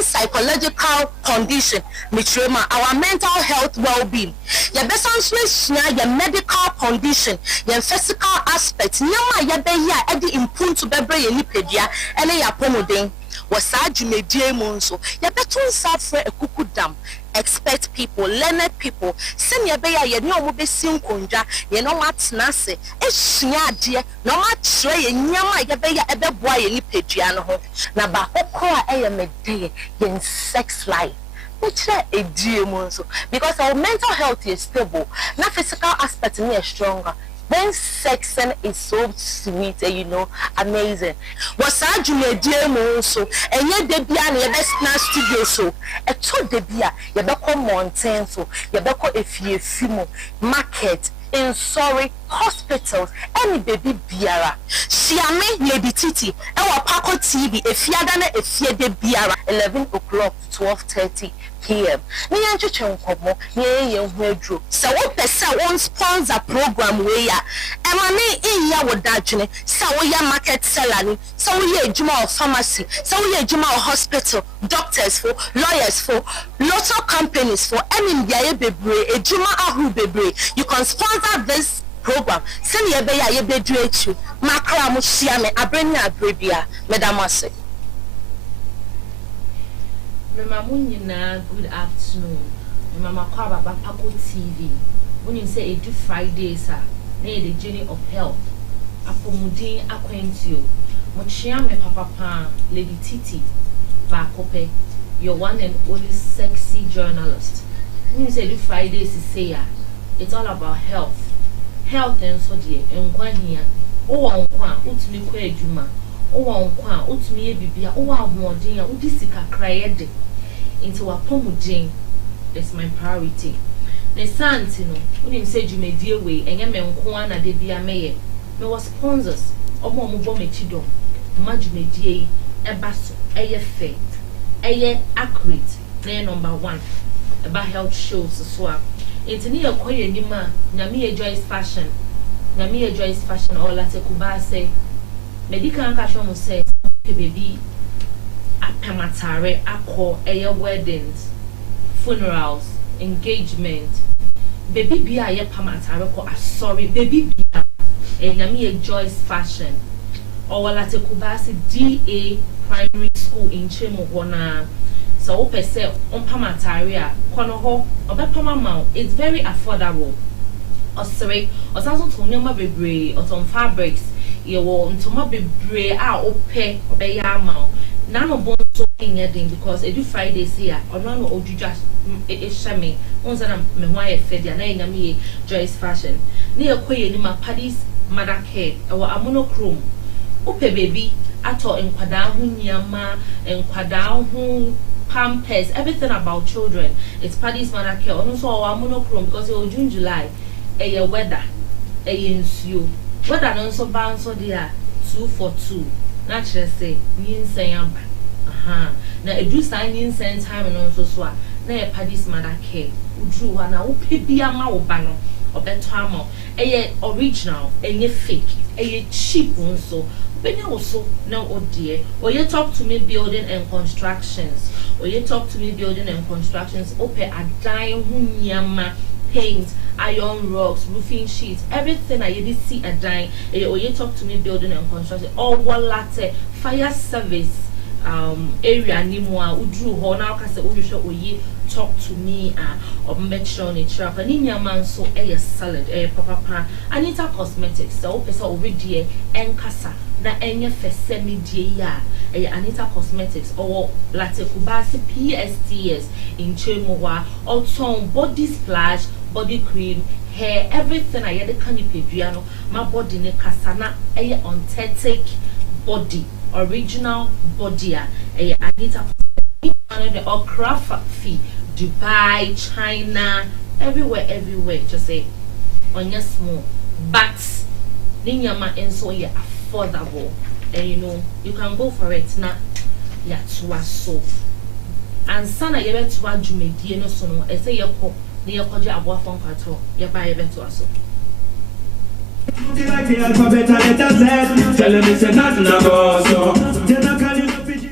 then psychological condition, our mental health well-being. Your best your medical condition, your physical aspect. Nyama ya edi improve to bebre yenipedia ene ya pomodin. Wasa jumedie monso. Ya betu nsafre ekuku dam. Expert people, learned people. Send your beya ye no mo be sinkonja ye no matna se ehia de no matre ye nyama ye beya ebe boa ye ni pedua no ho na ba kokora eye mede ye sex life because our mental health is stable, na physical aspect is stronger. Then sexing is so sweet and amazing. Was I junior dear so and yet the bia near best studio so a told the bia you become mountain so you become if you fimo market in sorry hospitals any baby biara. Shiame Lady TETE our PACO TV if yadana if ye de biara 11 o'clock to 12:30 p.m. Ni anche nkomo ye hwedro se wo pese won sponsor program we ya emane iya wodadwene se wo ya market seller ni se wo ya ejuma of pharmacy se wo ya ejuma of hospital doctors for lawyers for local companies for any biaye bebre ejuma ahu bebre you can sponsor this program send ye be ya ye bedru echu makra mo hia me abreni abrebia medamase. Mama Munyina, good afternoon. Mama Kwaba PACO TV. When you say it do Fridays, near the journey of health. Apomudin acquaintio. Mochia me papa Lady TETE Bakope, your one and only sexy journalist. When you say do Fridays, it's all about health. Health and so dear, and one here. Oh, utmi kwe juma. Oh, utmi bibia. Oh, more dear. Udisika cried. Into a pomujin, that's my priority. The Santino, when you say you may deal with, and Yaman Kwana de Bia Maye, no sponsors, or more Mobomechido, Majume D, a basso, a faith, a accurate, name number 1, about health shows as well. It's near Koya Nima, Namia Joyce Fashion, Namia Joyce Fashion, or Latte Kubase, Medical Kashomo says, baby. Pamatare, ako, weddings, funerals, engagement. Baby bia ye pamatare ko sorry, baby bia Nyami Joyce Fashion. Or Walate Kubasi DA Primary School in Chemo Wana. So ope se on pamatare kono ho obepama ma it's very affordable. Osere, osanso tonyoma bebre, or some fabrics, ye wo ntoma bebre a ope obeya ma. Nano bon so because every Friday here or no ojuja shame once me why fed ya na me Joyce Fashion near koye ni ma paddy's mother care or a monochrome ope baby ato enkwada hu nyama enkwada hu pampers everything about children it's paddy's mother care or so a monochrome because it June July a weather a nsuo weather no so bounce so there 2 for 2 naturally say ninsen na edu san ninsen time no so so na e paddy's mother care udru wa na wo pebia ma wo ba no obeto ama original enye fake cheap nso benya wo so na odie oye talk to me building and constructions ope adan hu nyama paint iron rocks roofing sheets everything I did see a dime oye talk to me building and construction all one latte fire service area nimwa udru ho na kase udru oye talk to me or make sure nature but ni nyama so salad papa Anita Cosmetics so pesa already enkasa na enye fese media ya Anita Cosmetics or latte kubasi PSTS in Chemowa also body splash body cream hair everything I had the candy my body ne kasana authentic body original body Anita the okra factory Dubai China everywhere just say on your small but ninyama enso ye affordable and you can go for it na ya tuwa so and sana ye betuwa dwumedie no so no ese ye ko ne ye koje aboafo nkwato ye ba ye betuwa so like the alphabet and letter Z. Tell them it's a nothing about so.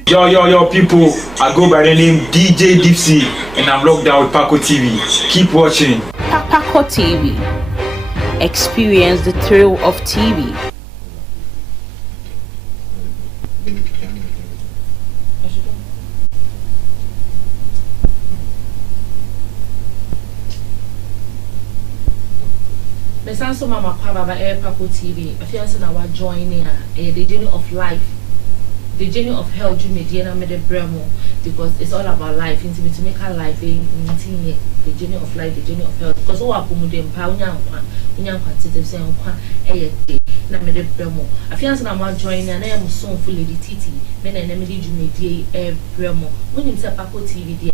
Yo, people, I go by the name DJ Dipsy, and I'm locked down with PACO TV. Keep watching. PACO TV. Experience the thrill of TV. So Mama Kwababa PACO TV. I feel so now joining the journey of life. The journey of health you made bremo because it's all about life. To make our life the journey of life, the journey of health. Because all our pomudem pa unya quantitative say on na made bremo. I feel so now joining and I am so full lady TETE. Men and emedy you made bremo. When you say PACO TV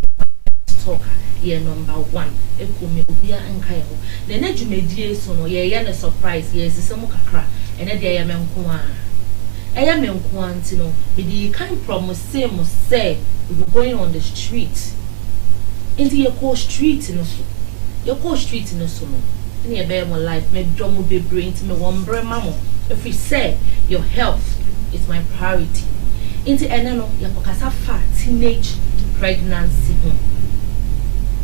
talker year number 1 ekome obia anka ye ho na na dwumadie so no ye na surprise ye sisemu kakra ene de ye menko a anti no me di kan promise say we were going on the street into your call street no so no any e be my life me domo be brain to me one bre mamo if we say your health is my priority into ene no ye kokasa fa teenage pregnancy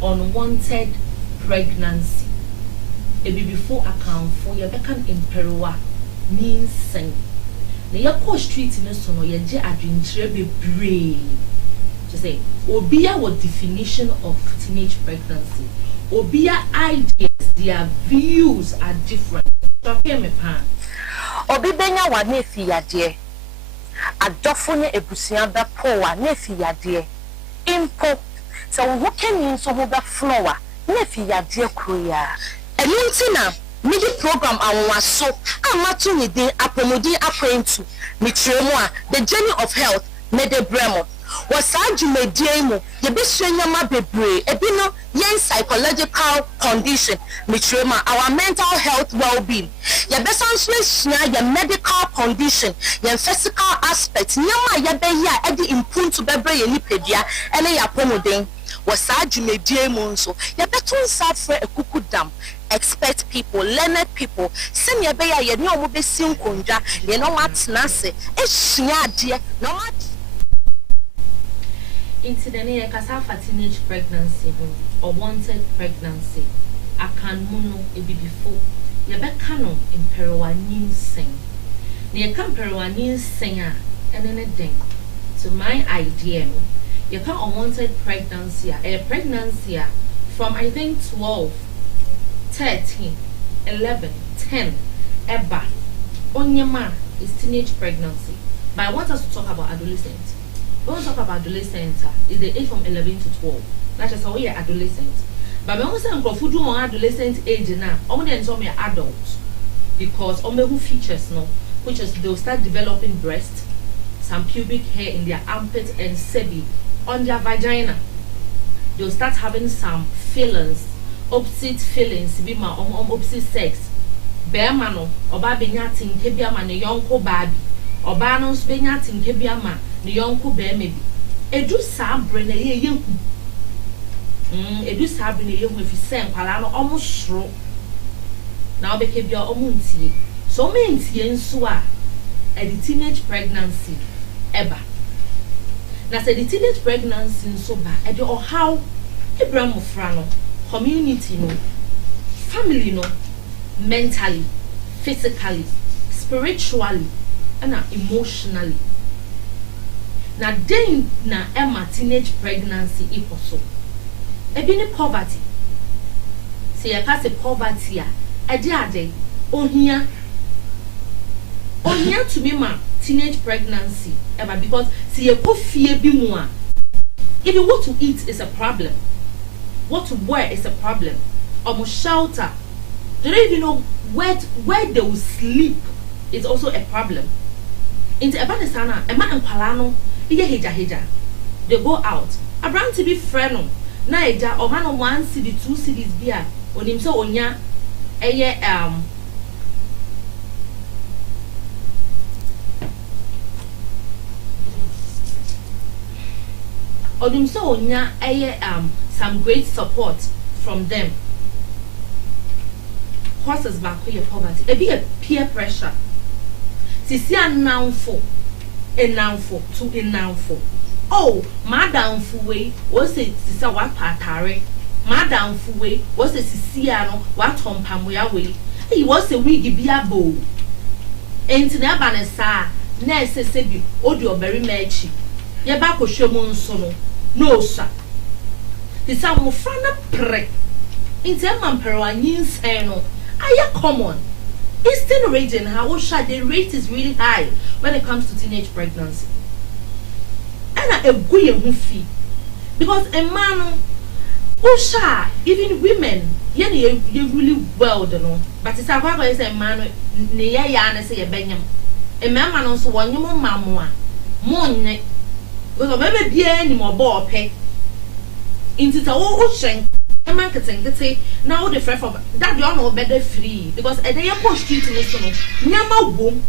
unwanted pregnancy. A baby before account for your beacon in Peru means sing. The Yako street in the son or your jet adventure brave. To say, Obia what definition of teenage pregnancy. Obia ideas, their views are different. Me pan. Obi benya wa nefi ya die. Adofone ebusia da po wa nefi ya die. Impo so what can you so hold that flower? Nefi ya dear Korea. And Muntina, midi program I was so I'm not to need the apomodi appointu, Mitremwa, the journey of health, Mede Bremo. Was I you made demo, ye be ma bebre, ebino, yen psychological condition, Mitrema, our mental health well being. Ye best answer your medical condition, your physical aspects, Yama yabe ya edi impun to bebre ye lipedia, and a yapomoding. Was I you made demo so, ye better suffer a cuckoo dam. Expert people, learned people, send your bear, ye no be sim kunja, ye know what's nase, dear, no what. Into the near Casafa teenage pregnancy or wanted pregnancy. I can mono a be before. Yabecano in Peruanese sing. Near come Peruanese singer and anything. So my idea, you can unwanted pregnancy, a pregnancy from I think 12, 13, 11, 10, eba. Onyama is teenage pregnancy. But I want us to talk about adolescents. When we talk about adolescents, is the age from 11 to 12. That is how we are adolescents. But when we say we do adolescent age now, only then some are adults because only who features no, which is they'll start developing breast, some pubic hair in their armpit and sebi on their vagina. They'll start having some feelings, opposite feelings, be my opposite sex. Bear mano, oba benyatin kebia man yonko baby, oba no benyatin kebia man. The yonko bear maybe. Edu sabre na ye yehu. Edu sabre na yehu if you send palano almost shro. Now be kebia omuntie. So me ntie nso a the teenage pregnancy eba. Na say the teenage pregnancy nso ba e de how Abraham ofra no, community no, family no, mentally, physically, spiritually, and emotionally. Na den na Emma teenage pregnancy iposo. Ebi ni poverty. Se ya ka se poverty a ade ade ohia to me ma teenage pregnancy ever because se ye ko fie bi mu a even what to eat is a problem. What to wear is a problem. Almost shelter. They don't even know where they will sleep is also a problem. Into Ebanisana, a man and Palano. They go out. A brand to be friend. Naija or man on 1 city, 2 cities beer. On him so onya some great support from them. Horses back your poverty. It be a peer pressure. Sisi a noun for. A noun for to a noun for oh madam fuwe was it sisa what patare madam fuwe was it sisia no what tompamoya we he was a wig bia bow enti na ba ne sa na esese bi odi obere mechi ye ba ko hwemu nso no sa sisa mo fra na pre enti mampero anyin sen no aya common Eastern region, however, the rate is really high when it comes to teenage pregnancy. And a good fee because a man, Usha, even women, you really well, don't know. But it's a problem is a man, near Yana say a benyam. A man also one more mamma, mon, because of every beer any more ball pay into the ocean. Marketing they say now the friend for that you know better free because at the airport street national nyama boom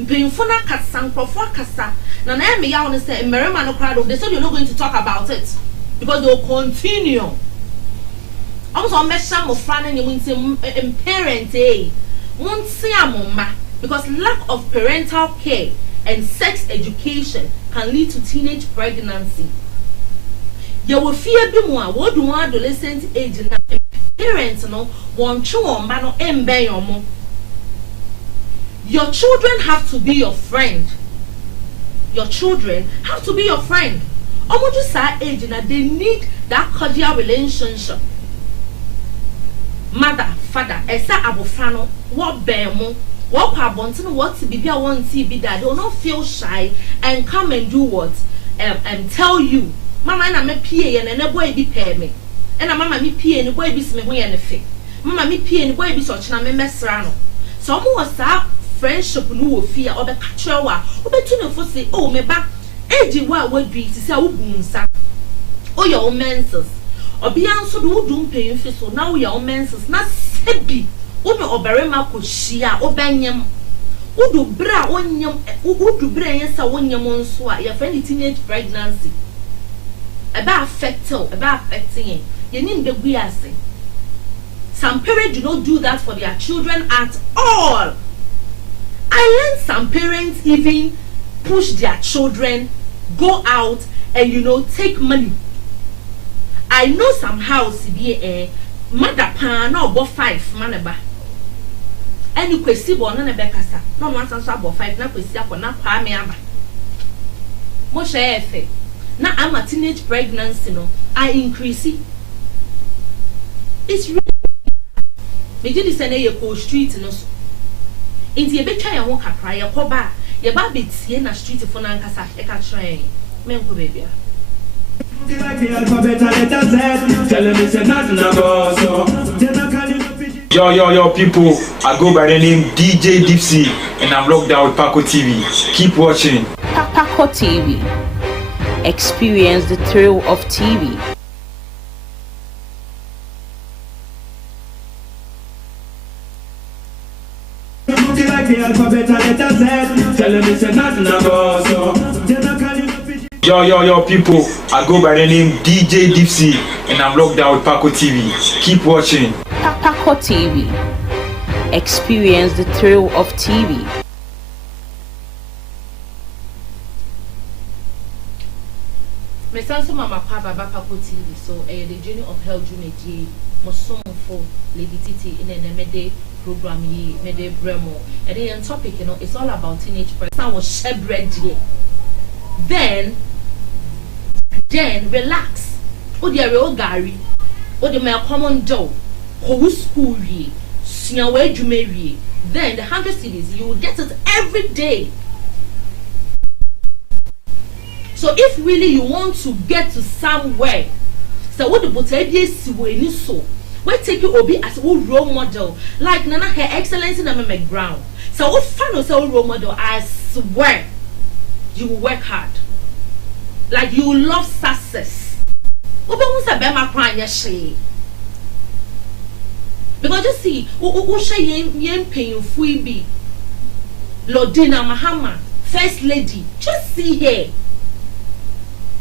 mpinfo na kasa nkrofo kasa na me ya won say merema no crowd they said you're not going to talk about it because they will continue also mesha mo frana ni mun say parent mun say amoma because lack of parental care and sex education can lead to teenage pregnancy. You will fear be more. What do adolescent age now? Parents no want to no embe your children have to be your friend. Your children have to be your friend. Almost that age now they need that cordial relationship. Mother, father, esa abofano, what bemo, what pabontin, what to be want to be that they will not feel shy and come and do what and tell you. Mama na me pie and na boy bi pay me. And mama me pie ni boy bi se me ho ye ne fe. Mama me pie ni boy bi so chena me mesra no. So mo was that friendship no wo fie obe ka kire wa. Obetu ne fo say oh me ba age wa wadui ti say wo bunsa. O ye o menses. Obi anso do wudum pen fi so na wo ye o menses na sebi. Wo me oberema ko hia obanyem. Udu bra onyem udu bra yen sa wonyem nso a ye friend teenage pregnancy. About affecting you need the guiase. Some parents do not do that for their children at all. I learned some parents even push their children, go out and take money. I know some house be a mother pan no about 5 manaba. And you could see one on a becasa. No one answer about 5 na kwesi akona kwa me aba. Mo share efe. Now I'm a teenage pregnancy, I increase it. It's really me did this and street no so. Inti ebe twa ya won kakra ya koba ya ba betie na street for na nkasa e ka try men ko baby. Yo, people, I go by the name DJ Dipsy and I'm locked down with PACO TV. Keep watching. PACO TV. Experience the thrill of TV. Yo, people, I go by the name DJ Dipsy and I'm locked down with PACO TV. Keep watching. PACO TV. Experience the thrill of TV. Me sanso mama kwa baba PACO TV so the journey of health jumeji mosom for Lady TETE in a mede program yi mede bremo and the topic it's all about teenage pregnancy was shed bread then relax o de real gari o de my common dough ho school wi sua wa adwuma wi then the 100 cedis you will get it every day. So if really you want to get to somewhere, so what the potential is so we take you obi as a role model like Nana her excellence in a ground. So what fun is a role model? I swear you will work hard. Like you will love success. Because you see, yen painful be Lordina Mahama, First Lady, just see here.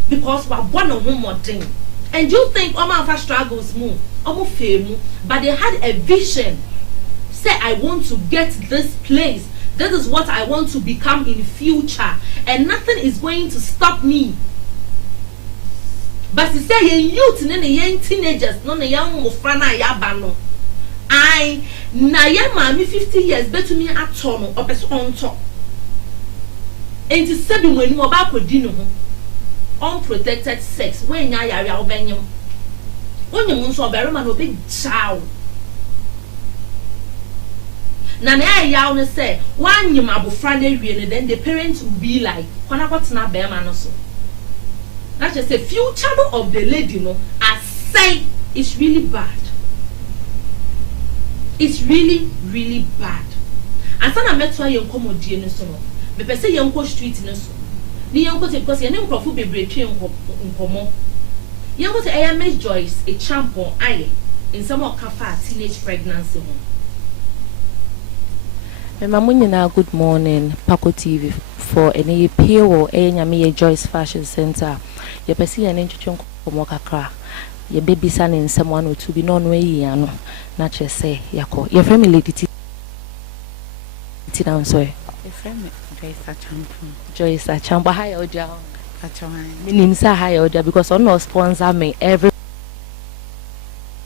Because we're one of them more thing. And you think all my struggles move, almost fail, but they had a vision. Say I want to get this place That is what I want to become in future, and nothing is going to stop me. But to say youth and young teenagers, no young mufrana yabano. I na me 50 years better me at tono or best on top. And to say when you about dino unprotected sex when ya benyo. When you want so very man big chow. Na ya say one you ma bufrane and then the parents will be like, "Kwana what's na bear man also." That's just a future of the lady, I say it's really bad. It's really, really bad. And some I met why you come with DNA so. But per se you go street no so. Ni you go to because you name crofo bebre twe nkomo. You go to AMS Joyce a champion aye in some of kafa teenage pregnancy. Mamunyina, good morning, PACO TV for any PO Nyame Joyce Fashion Center. Your person and introduction kakra. Your baby son in someone or to be non way yano. Not just say yako. Your family lady down so. Your friend Joyce a chamber high or down. Meaning sa high or because on no sponsor me every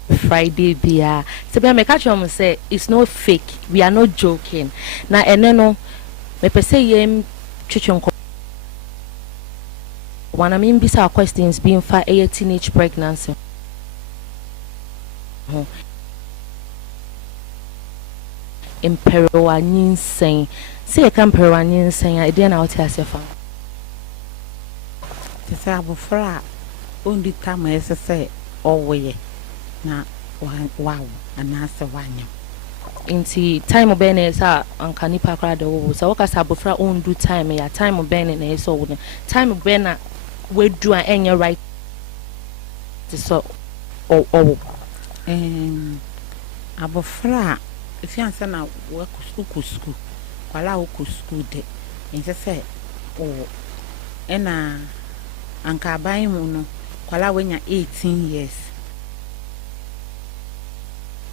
Friday beer. So me catch you say it's not fake. We are not joking. Na eneno me pese yem chichon ko. When I mean bisa questions being for a teenage pregnancy. Imperuanin saying say a camperuanin saying I didn't out as your phone. The Sabufra only time as I say always. Na wow anasa wanyo inti time obene sa anka nipa kra de wo so waka sabofra on do time ya time obene na eso wo time obena we do an enye right so abofra if you answer na work school kwala wo school de nse se ena anka ban mu no kwala wenya 18 years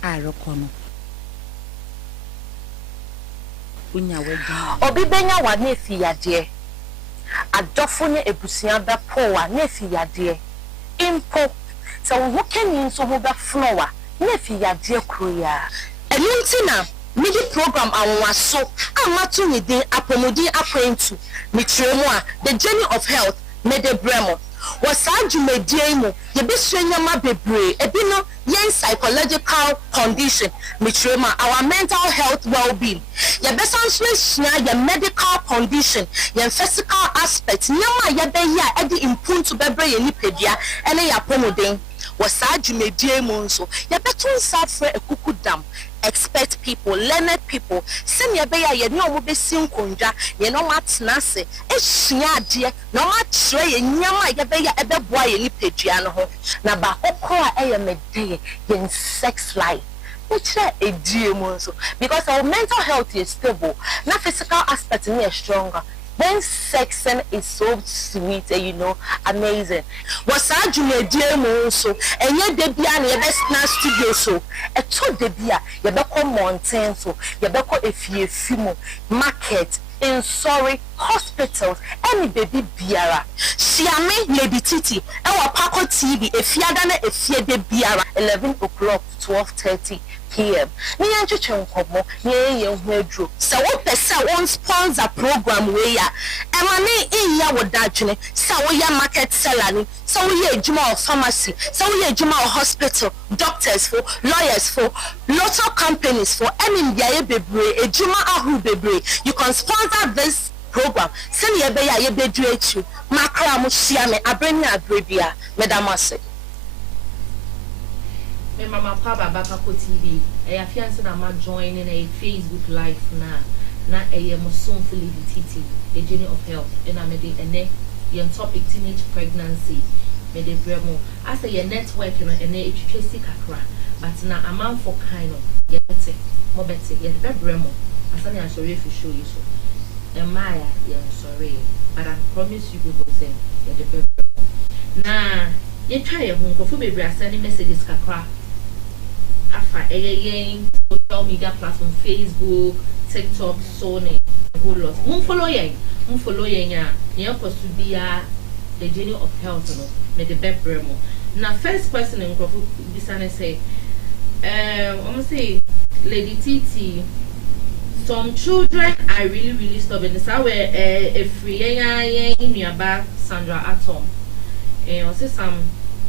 Arokono unya wedu obi benya wa na efiyade adofo ne ebusia be poa na efiyade impo so wo keni so ho be flower na efiyade kroya enuntina midi program awonwaso amatu ni den apomodi aprentu mitremu a the journey of health mede bremo was ajumediemu ye beswenyama bebre ebino yen psychological condition mitrema our mental health well-being ye besanswesua ye medical condition ye physical aspect nyama ye be ya edi impuntu bebre ye nipedia ene ya pomoden was ajumediemu nso ye betun safre ekukudam expert people, learned people, send your bear, you know, be seen conja, you know what's nase, a shia no much tray, and yama, your bear, ever boy, any pigeon. Naba, okra, a day, in sex life. Which a dear monso, because our mental health is stable, not physical aspect in stronger. Then section is so sweet and you know amazing. Was I junior dear monso and yet the bia near best studio so a told the bia your beko mountain so your beko if ye fimo market in sorry hospitals any baby biara. Shiame lady Titi our PACO TV if yadana if ye de biara 11 o'clock 12:30 PM. Ni anju chenkomo ni ye hwedro. So what person won sponsor program we ya. Emane iya wodadwene. So we ya market seller ni. So we ya ejuma of pharmacy. So we ya ejuma of hospital, doctors for, lawyers for, lots of companies for any biaye bebre, ejuma ahu bebre. You can sponsor this program. Send ye be ya ye be drechu. Makra mu shia me abreni abrebia. Medamase. Me mama papa PACO TV. I fiance na ma join in a Facebook live na mo fully TETE, the journey of health. And I made a yon topic teenage pregnancy. Me de bremo. I say your network and a tracy kakra. But na amount for kind of yet more better yet bremo. I say I'm sorry if you show you so. And Maya, yeah, sorry. But I promise you will say you're the bremo. Nah, you try your home for baby sending messages kakra. Afa social media platform Facebook, TikTok, Sony. whole lot. Mun follow yen ya. Yen pursue the journey of health, no. Me the bebre mo. Na first person in Nkrofo bisane say, I'm say, Lady TT. Some children are really stubborn. It's how a free in your back, Sandra Atom. And also some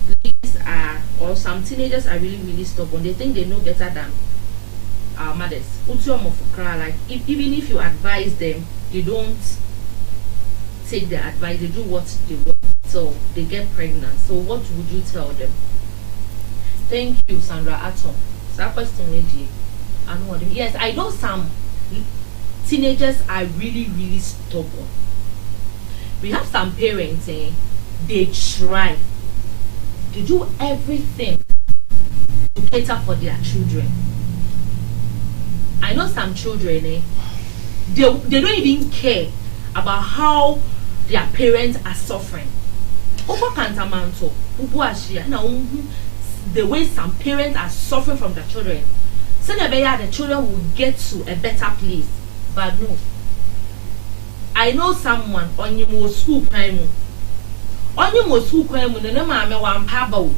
ladies are, or some teenagers are really stubborn. They think they know better than our mothers. Like even if you advise them, they don't take the advice. They do what they want, so they get pregnant. So what would you tell them? Thank you, Sandra Atom. So question lady. I know. Yes, I know some teenagers are really stubborn. We have some parents, they try, they do everything to cater for their children. I know some children, they don't even care about how their parents are suffering. The way some parents are suffering from their children. So the children will get to a better place. But no. I know someone on your school crime. On your school crime, the name of one pabo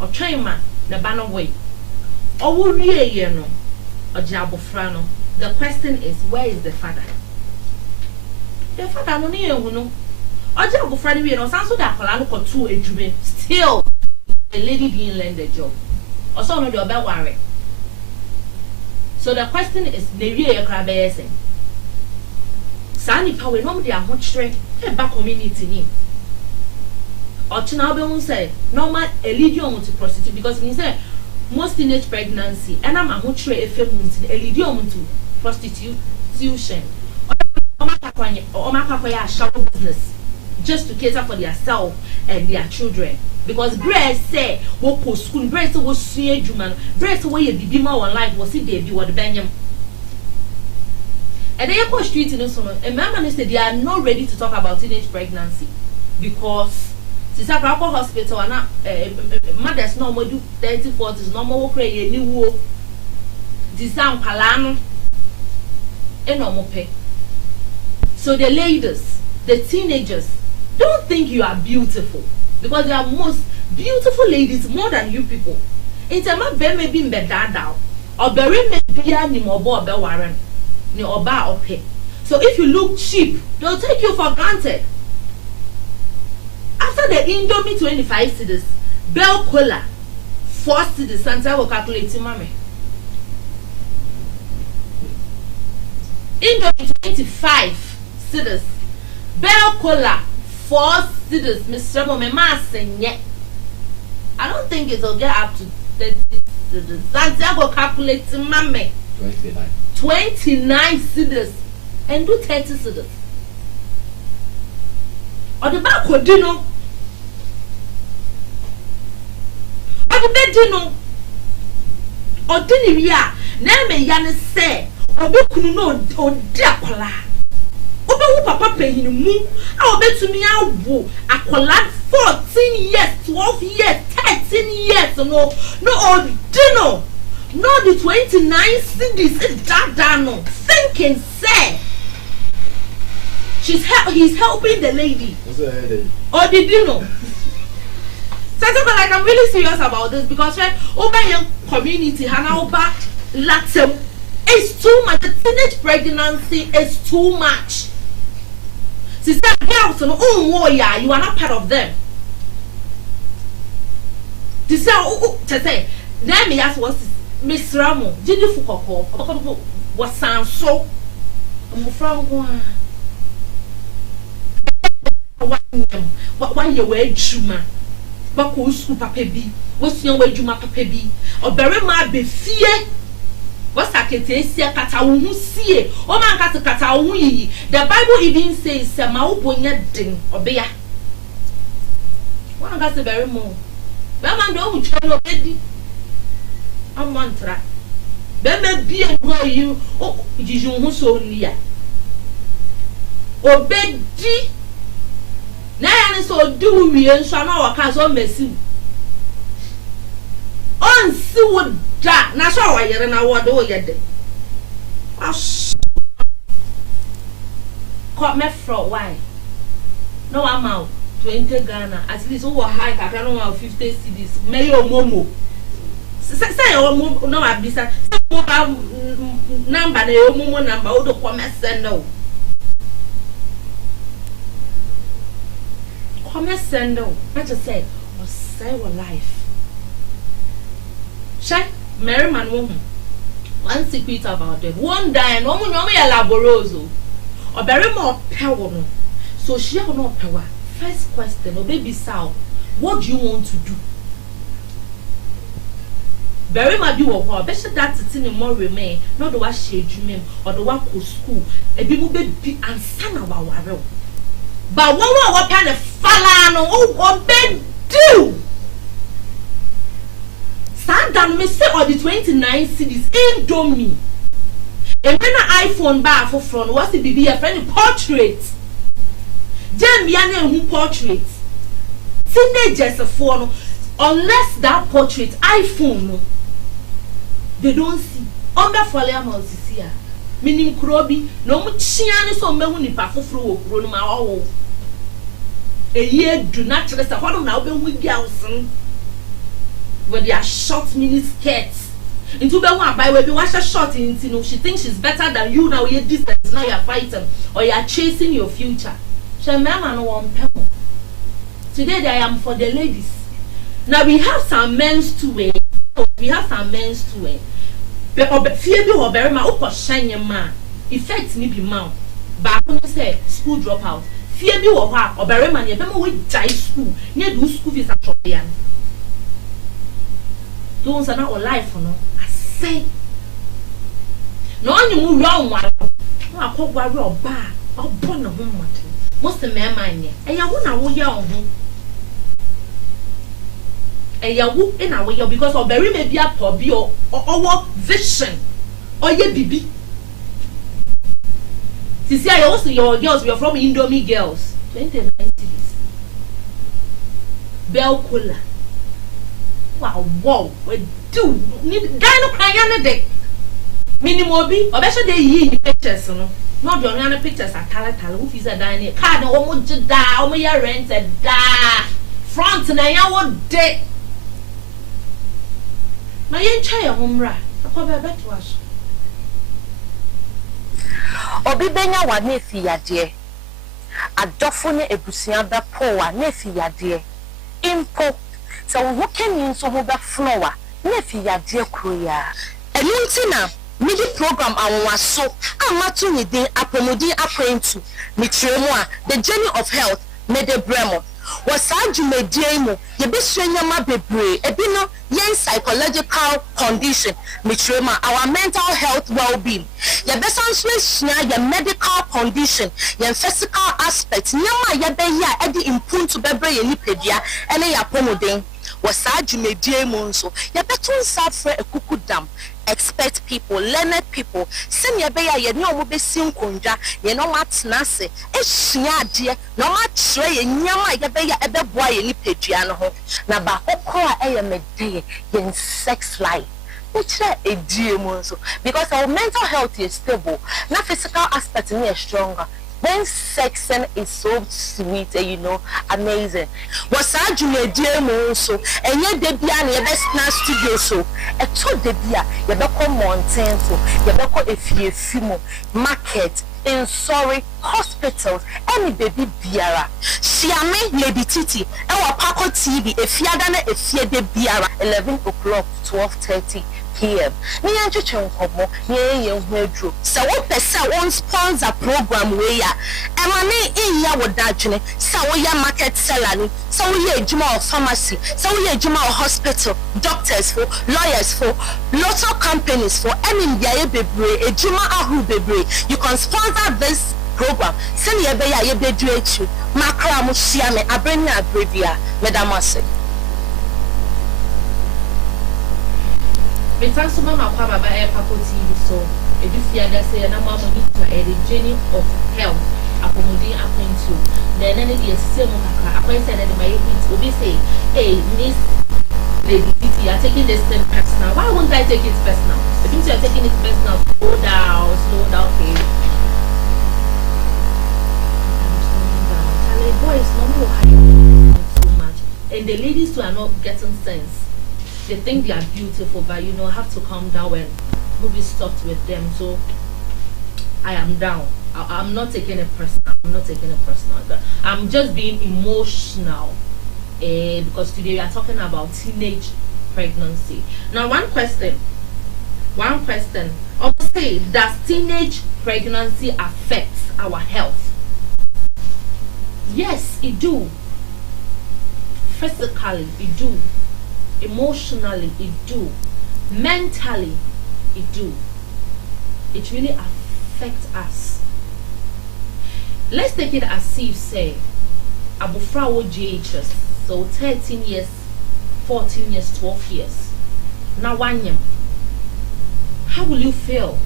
or trainman, the banner way. Or will ye no or jabofrano. The question is, where is the father? The father no near no. Or jabofrano, we know some that for two a jubilee. Still, the lady didn't learn the job. Or so no, you're about worry. So the question is, the real crabbe Sani power no they are much strength back community ni. Or Chinabe say normal a legion to prostitute because he say most teenage pregnancy and I'm a much a legion to prostitution. Or shallow business just to cater for their self and their children. Because bread say what post school bread was see human bread away a baby more life was it baby what the banyam. And they are street in this one. And my man said they are not ready to talk about teenage pregnancy because Sister Papa Hospital and mothers no more do 30, 40s, no more cray any war. This sound palano and no more pay. So the ladies, the teenagers, don't think you are beautiful. Because there are most beautiful ladies more than you people. It's a man be maybe in bed down or bury maybe any more boy be warren ni oba or pay. So if you look cheap, they'll take you for granted. After the Indomie 25 cedis, Bell Cola 4 cedis, Santa will calculate mommy. Indomie 25 cedis, Bell Cola 4 cedis, Mr. Mama saying I don't think it'll get up to 30 cedis. Santiago calculates mommy 29 cedis and do 30 cedis. Or the back would do no. Or the bed do no. Or didn't ya? Name Yana say, or book no or diacola. Oba papa pay in the moon. I'll bet to me I'll woo. I collect 14 years, 12 years, 13 years. No, or dinner. No, the 29 cities is that no. Thinking, say. He's helping the lady. Or did you know? So like I'm really serious about this because when over young community, Hana Oba Latin is too much. The teenage pregnancy is too much. Sister girls, oh yeah, you are not part of them. Sister, to say, let me ask what Miss Ramo, did you for what sounds so? One year way juma, Bako school papa B, what's your way juma papa B, or bury my be fear. What's a kete kata see, or man kata the Bible even says, Samau bonya ding, or bear. One got a very more. Well, man, don't try your baby. I'm one track. Then be and go you, oh, you so near. Or bed D. Now, so do we and shall know a castle messy. On see what that, not so I and I want to get it. caught me for why? No amount 20 Ghana. At least over high, I don't know 50 CDs. Mayo Momo. Say no, I be say number the Momo number. Oh, the comment send no. Comment send no. I just say, or say what life. Shay, Merriman woman. One secret about them. One day, no one elaboroso. Or very more power. So she have no power. First question, or baby Sal, what do you want to do? Very much do of her. Better that it's in the more remain, not the one she dream or the one go school. A big baby and son of our world. But what kind of falano or bed do? Sandan me say or the 29 cities in Domi. And when an iPhone bar for front, what's the BB a friend portrait? Then me and who portrait? Teenagers a phone, unless that portrait iPhone, they don't see. On the folia multisia, meaning Krobi, no much chiani so me when you pass through Roma. A year do not rest a whole now with girls. Where they are short mini skirts. Into the one by where you watch a shot in, you know, she thinks she's better than you now. You're distance, now you're fighting or you're chasing your future. She mama no one pebble. Today I am for the ladies. Now we have some men's to wear. We have some men's to wear. But fear be or bury my upper shiny man. Effects me be mount. But I couldn't say school dropout. Fear be or what or bury man. You remember we die school. Near do school fees at Tropian. Those are not all life, no. I say. No one you move wrong one. I call worry or bad. I'll burn a woman. Most the man mind. And you won't know your and you won't in a way because of very maybe a hobby or vision or your baby. See, I also your girls, we are from Indomie girls. 29 cities. Bell Cooler. Wow, we do need Dino crying day. Minimobi, or better they ye pictures, no. Not your other pictures are color, who is a dining card, almost to die, almost your rent a da front and I would day. My young child, Humra, a cover bet wash. Obi benya wa nefi ya dear. Adofo ne ebusia be po wa nefi ya dear. Impo so wo kenin so ho be flower nefi ya dear kruya. Enunti midi program anwaso amatu ni din apomodin akwentu mitremu a the journey of health mede bremo wasa dwumadie mu ye besua ma bebre ebi no yen psychological condition mitremu our mental health well-being ye besansua ye medical condition ye physical aspect nyama ye be ya edi impuntu bebre ye nipadua ene ya apomodin wasa dwumadie mu nso ye betun safre ekukudam expert people, learned people, send your bear, you know, will be seen conja, you know what's nase, a shia dear, no much tray, and yama, your bear, a bed boy, any pigeon. Now, but okra, I am a day in sex life. Which a dear monso, because our mental health is stable, not physical aspect is stronger. When sex is so sweet and you know amazing. Was I do dear monso, and yet the bian your best studio so. A told the beer, you become mountain so, you become a few market. In sorry hospitals, any baby biara. Shiame lady Titi, our PACO TV, if yadana if yede biara, 11 o'clock, 12:30 p.m. Ni anjo chonkomo, ni yenhwedro. So what person won sponsor program we ya. Emane in ya wodajune, so we ya market seller ni, so we ya ejuma of pharmacy, so we ya ejuma of hospital, doctors for, lawyers for, lots of companies for, any biaye bebre, ejuma ahu bebre. You can sponsor this program. Send ye be ya ye be do echu. Makra mu shiame abrenya abrebia, Madam Ase. But also, Mama Papa by PACO TV, so if you fear that say, and I'm going to a journey of health, accommodate a point to then any day, same I said that my kids will be say, hey, Miss Lady Titi, you're taking this thing personal. Why won't I take it personal? If you're taking it personal, slow down, okay. boys no more hide so much, and the ladies too are not getting sense. They think they are beautiful, but you know, have to calm down when movie stopped with them. So I am down. I'm not taking it personal. I'm just being emotional because today we are talking about teenage pregnancy. Now, one question. I would say, does teenage pregnancy affect our health? Yes, it do. Physically, it do. Emotionally, it do. Mentally, it do. It really affects us. Let's take it as if, say, abufra wo JHS, so 13 years, 14 years, 12 years. Now, 1 year. How will you feel?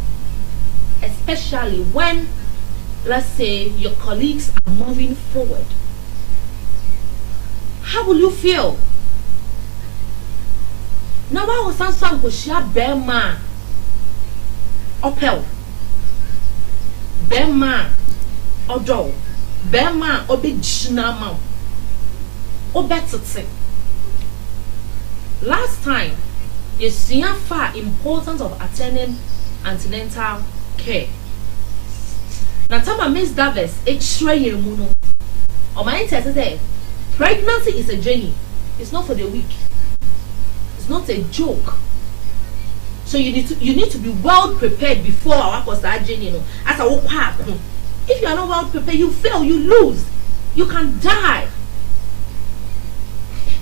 Especially when, let's say, your colleagues are moving forward. How will you feel? Now, I was answering to share Bema Opel Bema Odo Bema Obijinama Obetite. Last time, you see how far importance of attending antenatal care. Now, time Miss Davis, X-ray muno. Or my interest is pregnancy is a journey. It's not for the weak. It's not a joke. So you need to be well prepared before our journey. You know, as a walk happen. If you are not well prepared, you fail, you lose, you can die.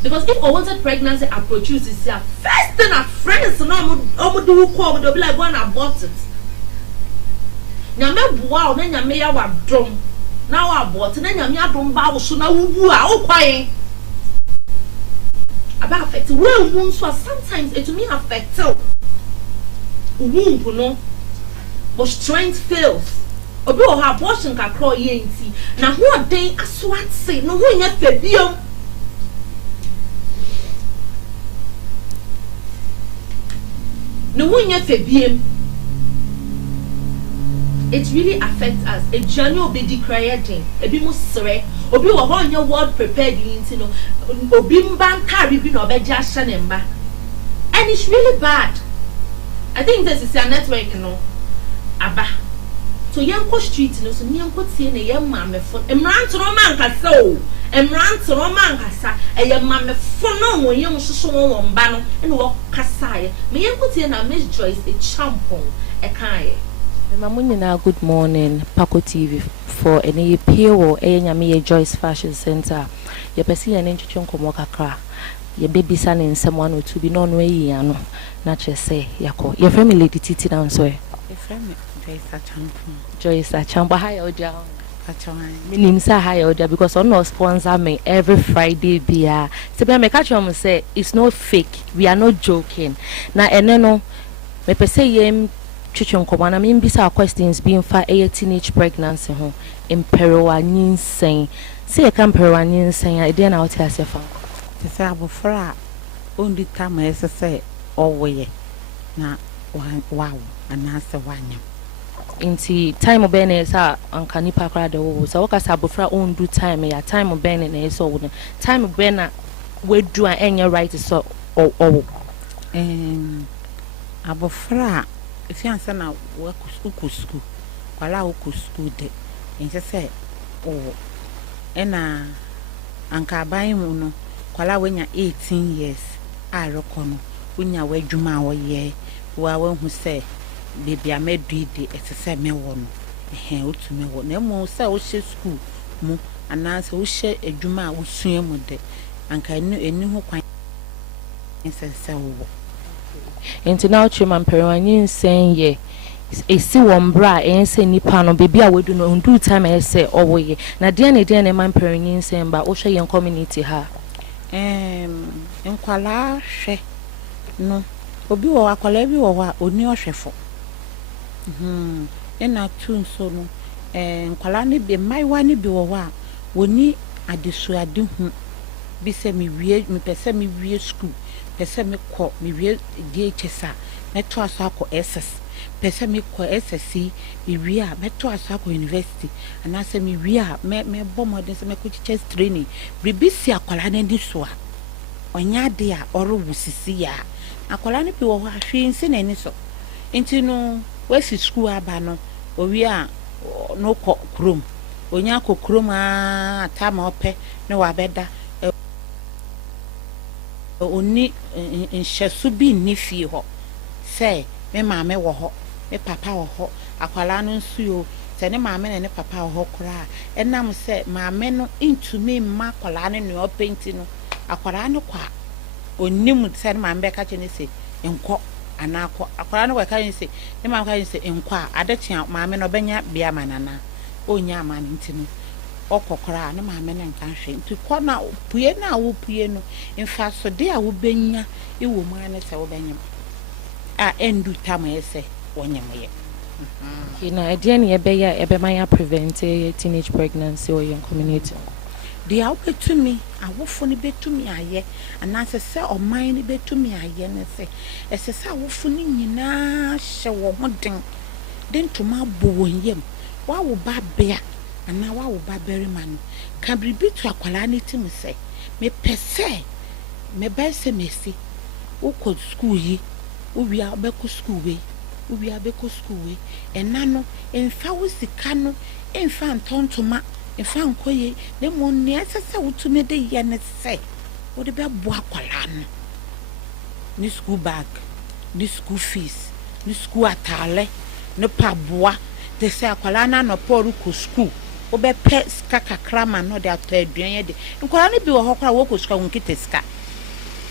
Because if unwanted pregnancy approaches, it's your first thing our friends no do call, they'll be like, go and abort it. Nyame wow, then nyame ya wa drum. Now abort, then nyame ya drum ba so na wu a o kwae. About affect well wound, so sometimes it will affect womb no, but strength fails. Obi o ha abortion kakro ye nti na ho den aswat say no ho nya fabiom. No one yet febiem. It really affects us. A journey will be decreating. A bit more sere. Obi wa ho nya word prepared into no. Obi mban carry bi no be jasha nemba. And it's really bad. I think this is a network no. Aba. So yanko street no so yanko tie na yam mame fo. Emran to no man kasa o. Emran to no man kasa. E yam mame fo no won yam soso won ba no. E no wo kasa ye. Me yanko tie na Miss Joyce a champon e kan ye. Mamunyina, good morning, PACO TV for any PACO nyame Joyce Fashion Center. Ye pesi ye nchichon komo kakra. Ye baby son in someone to be non way ano. Na che say yako. Ye friend Lady Titi down so. Ye friend Joyce Achampa hi oja. Minim say hi oja because on no sponsor me every Friday bia. Se be me catch am say it's not fake. We are not joking. Na eneno me pese ye chichon komana me mbisa questions being for a teenage pregnancy ho imperowa nyinsen. Say can imperowa nyinsen e dey na what ase fa. Te say abofra ondi time ese say owoye na wow anase wanyam. Inti time obene sa anka nipa kra de wo so wakasa abofra ondu time ya time obene na eso wo time obena wedu an enye right so o abofra if you answer na work school kwala wo school de ense say o ena anka ban mu no kwala wenya 18 years a rekono unya wadwuma wo ye wa hu say baby amedu de etese me wo no otume wo na mo say wo she school mu ananse wo she adwuma a wo sua mu de anka eni ho kwan ense wo enti na ochima mperewanyi nsen ye esi wombra ense nipa no baby a wedu no ndu time ese owoye na de na man mperewanyi nsen ba wo hwe yen community ha enkwala hwe no obi wo akwala bi wo wa oni ohwefo ena tun so no nkwala ne be maiwa ne bi wo wa woni adesu ade hu bi se mi pese mi wie school pese mi ko mi wie DHS na to aso akọ SS pese me ko SSC me wi a meto asako university anase me wi a me bɔ modern se me ko teachers training bibisi akwala na di so a onya de a oro wusisi ya akwala ne bi wo ahwe nsi na ni so enti no wasi school aba no owi a no ko krom onya ko krom a tama ope ne wa beda oni nhyesu bi ni fie ho se me maame wo ho me papa wo ho akwala no nsuo se ne maame ne papa wo ho kra enam se maame no intumi ma akwala ne no openti no akwala no kwa onim se ne maame ka che ne se enko anako akwala no ka se ne maame ka se enko a adechia maame no benya bia manana onya amane ntino okokora ne maame ne nka hwe nti kona pue na wo pue no mfa so de a wo benya ewo mu ane se wo benya a endu tam ese wonyemye na ade ne ebeya ebemaya prevent teenage pregnancy or young community de a wobetumi awofo ne betumi aye anase se oman ne betumi aye ne se ese se awofo ne nyina hye wo hoden den tuma bo wonyem wa wo ba bea ana wa wo ba beri man kan bribi to akwala ne tim se me pese me ba se mesi wo ko school yi wo wi abeko school we wo wi abeko school we ena no emfa wo sika no emfa ntontoma emfa nkoye ne mo ne asese wo tumi de ye ne se wo de be bo akwala no ni school bag ni school fees ni school atale ne paboa de se akwala na no poru ko school obe pe ska kakra ma no de ato aduan ye de nkwala ne bi wo hokora wo ko ska wonkite ska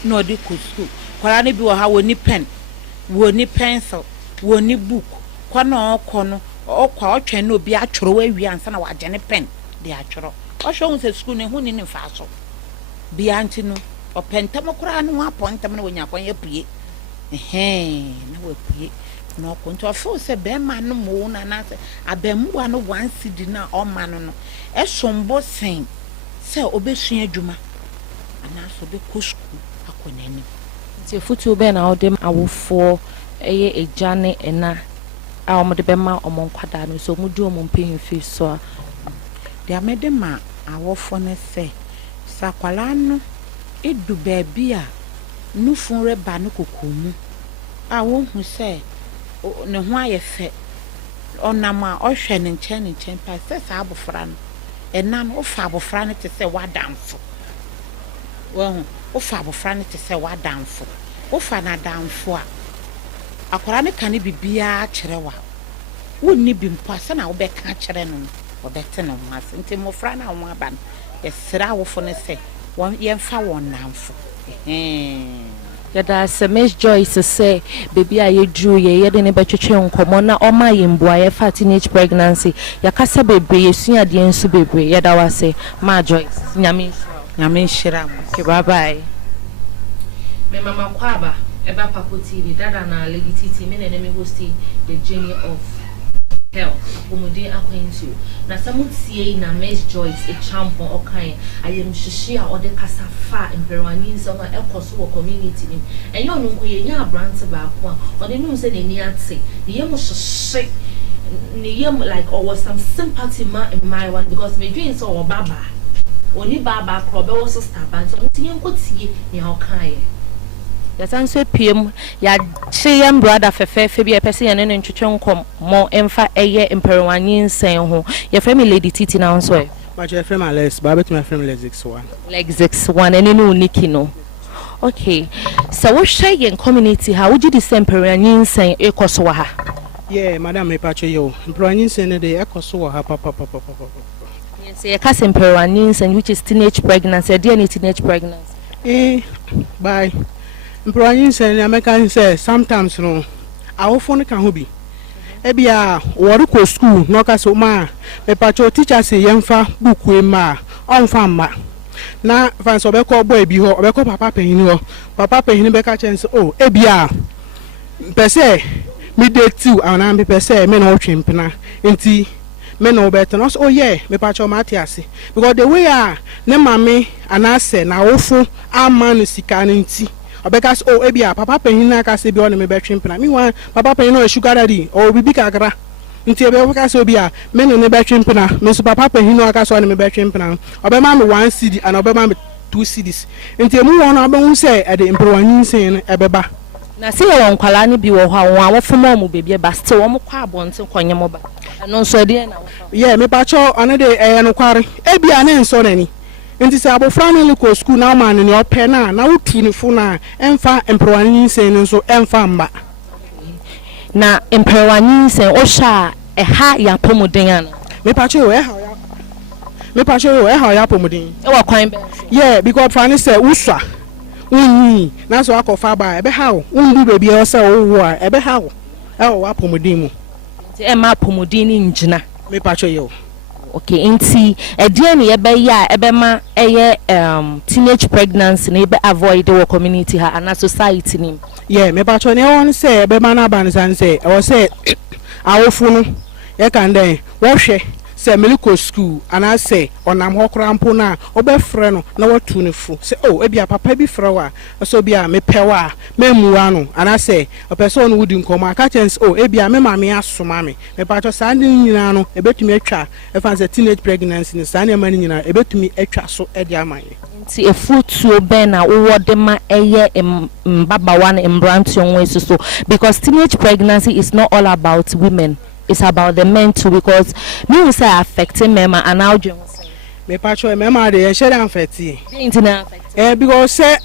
no de ko school kwala ne bi wo ha wo ni pen wo ni pencil wo ni book kwana okono okwa otwen no bi atworo awi ansa na waje ne pen de atworo ohwe hu se school ne hu ni ne fa so bi anti no opentam kora no apontam na wonya kwan ye pie na wo pie no konto afo se be ma no mo na na se abemwa no one cd na o ma no no e sombo sen se obesua adwuma ana so be ko school akonani ti futu be na odem awofo eye ejane ena a omode be ma omonkwada no so mudu omompen fi so de amede ma awofo ne se sakwala no edu ba bia nufun re ba no kokomu a wo hu se ne ho ayefe onama ohwe ne nchen pa se sa abofra no ena no ofa abofra no te se wadamfo wo ofa abofra no te se wadamfo ofa na damfo a akwara ne kane bibia kire wa wonni bimpo asa na wo be ka kire no wo bete no mas nti mofra na wo aba no yesra wo fo ne se won yemfa won namfo yada Miss Joyce say baby aye drew ye de ne betwetwe nkomo na oma yembua ye fa teenage pregnancy yakasa bebre yesua de ensu bebre yada wase ma Joyce nyame shira okay bye bye me mama kwaba eba PACO TV dada na lady titi me na me hosti the journey of health accommodate acquaintance na samutie na Miss Joyce a champion okan ayem hwehwe a ode kasa fa emperwani so na ekoso wo community nim enyo no ko ye nya brand ba ko a ode no se na ni ate ne yem hwehwe ne yem like or was some sympathy ma in my one because me dream so wo baba oni baba ko be wo sister ban so tinye nkotie ne okan yasanso piem ya chiyam brother fefefe bi epese ye ne ntwetwe nkom mo emfa eye emperwani nsen ho ye frame lady titi na nso e but your friend Alex ba betu my friend Lex one ene no uniki no okay so wo hwe ye community ha wo di emperwani nsen ekoso wa ha yeah madam me pacho yo emperwani nsen ne de ekoso wa ha papa yes ye ka emperwani nsen which is teenage pregnancy dey any teenage pregnancy bye Employing say American say sometimes no awofo no ka ho bi e bia wori ko school no ka so ma me pacho teacher say yemfa book we ma onfa ma na fan so be ko boy bi ho be ko papa pehin be ka chance oh e bia pese me dey too ana be pese me no twempena enti me no better no oh yeah me pacho matiase because the way ne mame anase na awofo ama no sika nti Obekas oh ebia papa penhin na ka se bi on me betwe mpena. Me wan papa penhin no sugar daddy or bibi kakra. Nti ebe ka se obi a me ne betwe mpena. Me so papa penhin no aka so on me betwe mpena. Obema me 1 cedi and obema me 2 cedis. Nti emu won abehun se e de improwanyin sen ebeba. Na se ye won kwala ne bi wo ho awon afoma mu bebie ba still wo kwa abonte kwanye mo ba. No so de na wo. Yeah, me pa cho ane de no kware. Ebia ne nso nani. Nti se abofra ne liko school na ma ne ope na wotu ne fu na emfa improwanyin sen nso emfa mba. Na improwanyin sen o sha ha ya pomuden ana. Me pa cho ya pomuden. E wa kwan be. Yeah, because Franny say uswa. Na so akofa ba ebe ha wo. Undu bebi e say wo a ebe ha wo. E wo apomuden mu. Nti e ma pomuden ni njina. Me pa cho yo. Okay, nti edie ne ye be ya ebe ma eye teenage pregnancy ne be avoid the community ha and society ni. Yeah, me pa cho ne won say ebe ma na ban san say e wo say awofu no ye kan den wo hwe say meliko school and I say onam hokra mpo na obefre no na watu ne fu say oh ebia papa bi frɛ wa so bia me pewa memuwa no and I say a person wudi nkoma aka chance oh ebia me mame asoma me pa to sande nyina no ebetumi atwa e fa say teenage pregnancy ni sande mani nyina ebetumi atwa so e di amanye nti efutuo ben na wo de ma eye mbabawa na mbrantion we so because teenage pregnancy is not all about women. It's about the men too because me will say affecting men and now me patcho me ma de share affecting because say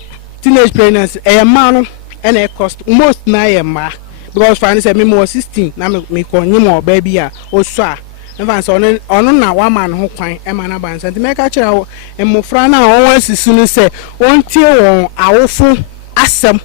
teenage pregnancy man and e cost most na ma because for say me more 16 na me konyi mo baby a oso a nfa so ono na wa man ho kwan e ma na ban senti me ka kira wo emofra na won asisi no say won tie won awofo asem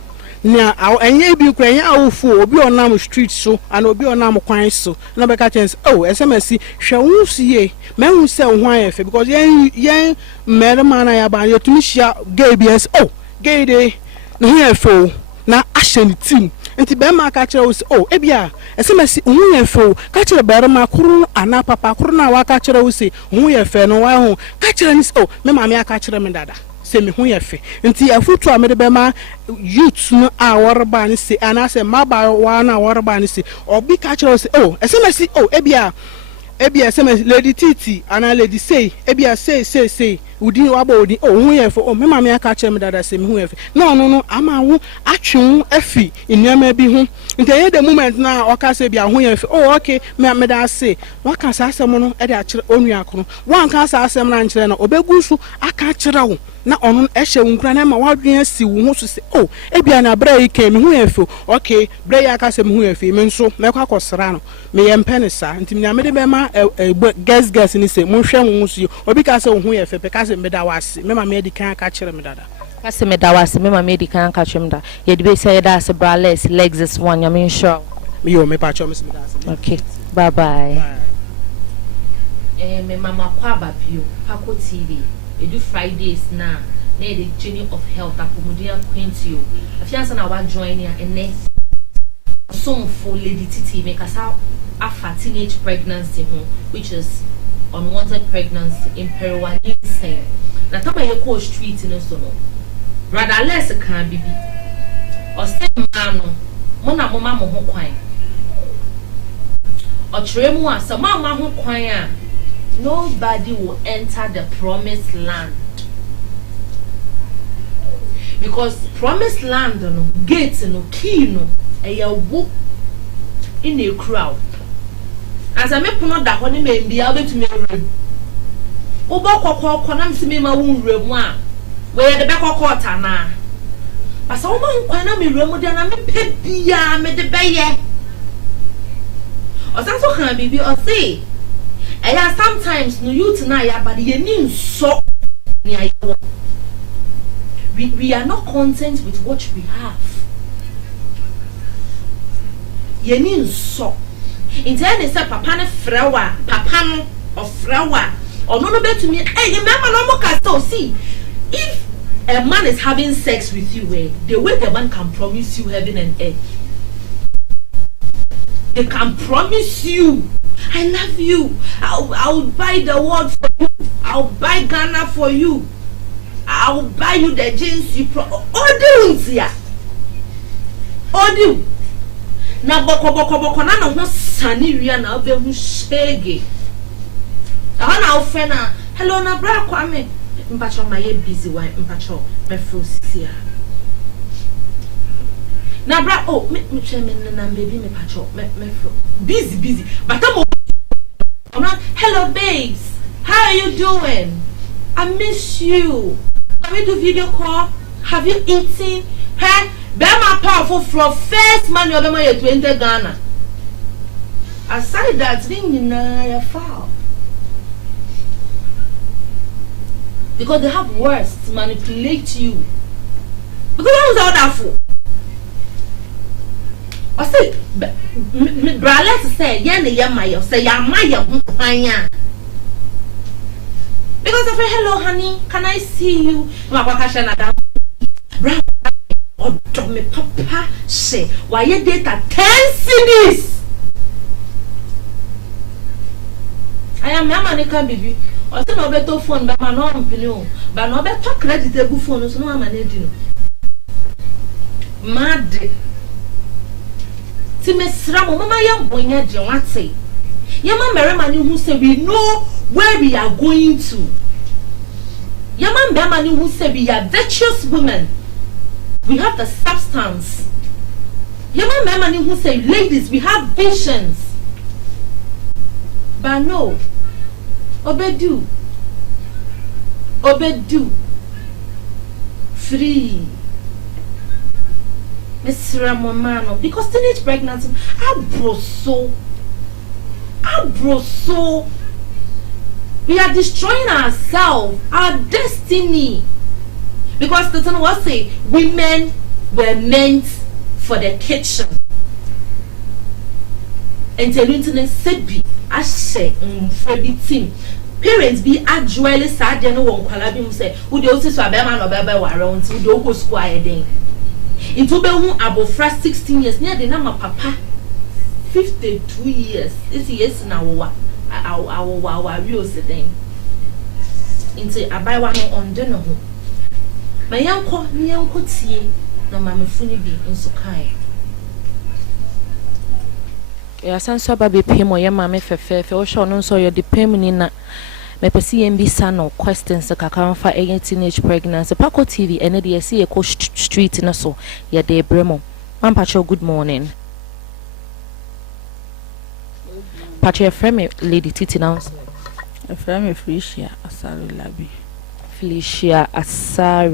nya enye bi kura nya awufu obi onam street so and obi onam kwan so na be ka chance oh SMS hwe wusie mehu se ho ayefe because yen merema na ya ban yotumi hia gay BS oh gay day na ho ayefe na ahye ni team nti be ma ka kire wo oh ebia SMS ho ayefe ka kire be ma kuru ana papa kuru na wa ka kire wo se ho ayefe no wa ho ka kire ni oh me ma me aka kire me dada me hu yefe nti afutu amede be ma youth no a worba ni se ana se maba wa na worba ni se obi ka kire se oh SMS oh ebia SMS lady titi ana lady say ebia say udin waba odin oh hu yefe oh me ma me aka kire me dada se me hu yefe no ama wo atwe afi enuama bi hu nti ye the moment na oka se bia hu yefe oh okay me da say waka sa asem no e de akire onu akono wan ka sa asem na nkire na obegusu aka kire wo na onu ehye wunkura na ma wadwen asi wo ho so se oh ebia na bra yi ke me hu yefe okay bra ya aka se me hu yefe me nso me kwa kosra no me ye mpene sa nti me amede be ma guess ni se mo hwe wo so obi ka se wo hu yefe pe ka se me da wase me ma me di kan aka kire me dada ka se me da wase me ma me di kan aka kire me da ye de be say da se braless legs this one ya me sure me yo me pa cho me se me da se okay bye me mama kwa babio PACO TV do Fridays na the journey of health akomodia kwentio afiansa na wa join ya ene some for lady titi make us afa teenage pregnancy which is unwanted pregnancy in peruanese na tama ye ko street no so no rather less kan bibi o say man no mo na mo ma mo ho kwan o kire mu asa ma ho kwan a nobody will enter the promised land because promised land no gate no key no eyawo in a crowd as I make puno da ho ne me bia betumi awre obo kokko na mse me ma wonwre mu a we de be kokko ta na asa wo man kwan na me wre mu de na me pe bia me de be ye o san so kan bibi o say sometimes no youth na ya but ye nin so we are not content with what we have ye nin so intend say papa ne frewa papa no of frewa or no betumi you remember no mo ka so see if a man is having sex with you the way the man can promise you heaven and earth they can promise you I love you. I'll buy the world for you. I'll buy Ghana for you. I'll buy you the jeans you all the ones here. odi na boko na no sani wi na obe hu shege na ofena hello na bra kwame mpacho ma ye busy wa mpacho me frusia na bra oh me chemen na baby me pacho me fro busy but I'm hello babes, how are you doing? I miss you. Can we do video call? Have you eaten? Hey, bear my powerful from first man you ever to enter Ghana. Aside that, then you foul. Because they have words to manipulate you. Because that was all that for. I say, bra, let's say, say, because I say, hello, honey, can I see you? Bra, me papa say, why you data 10 CDs? I am Yamanika baby. I say no better phone, but my non pillow, but no better creditable phone, so no I'm an mad. See me sram, mama yam bonya je what say. Yama meremani who say we know where we are going to. Yama meremani who say we are virtuous women. We have the substance. Yama meremani who say ladies we have visions. But no. Obedu. Free. Mr. Ramomano, because teenage pregnancy, abroso. We are destroying ourselves, our destiny. Because the thing was say, women were meant for the kitchen. And the internet said be, I say, for the team. Parents be actually sad, they no one call say, who they also saw a man or baby around, who don't go squire then. Into be who abofra 16 years near the number papa 52 years. This years now our real setting. Into a buy one on dinner. My uncle tie na mama funi bi nso kai. Ya sanso ba be pem o ye mama fefe o sho no nso ye de pem ni na me pesi mbisa no questions kakara fa teenage pregnancy PACO TV ene de see e ko street na so ye de bremo man pacho good morning pacho frame lady titi now frame Felicia Asare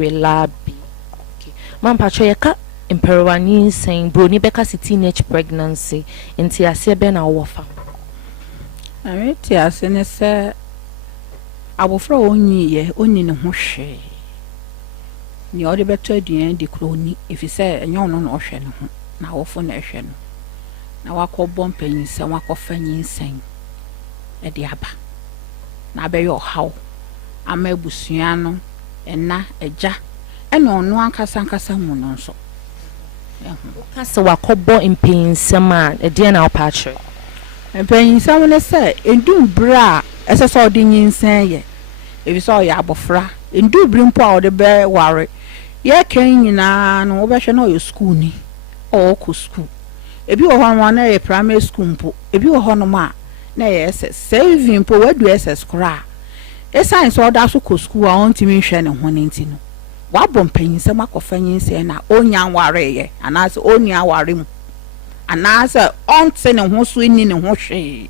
Labi okay man pacho ye ka imperwani saying bro ni beka teenage pregnancy enti ase be na wo fa ameti ase ne se abofra onyi ne ho hwe ni odi beto aduan di kroni efise enyo no no hwe ne ho na wofo na hwe no na wakobọ mpanyinse wakofanyinsen e di aba na be yo haw ama ebusua no ena eja ena ono ankasa mu no nso kasa wakobọ mpanyinse ma e di na opatre mpanyinse mo ne se endum bra ese so odi nyinsen ye ebi so ya abofra endu brimpo a odi be ware ye kan nyina no wo be hwe na o school ni o ko school ebi wo ho na ye primary school mpo ebi wo ho no ma na ye SS saving mpo wadu SS kra e science o da so ko school a on timi hwe ne ho ne ntino wa bom panyinse makofanyinse na onya ware ye anase onya ware mu anase on se ne ho so ni ne ho hwe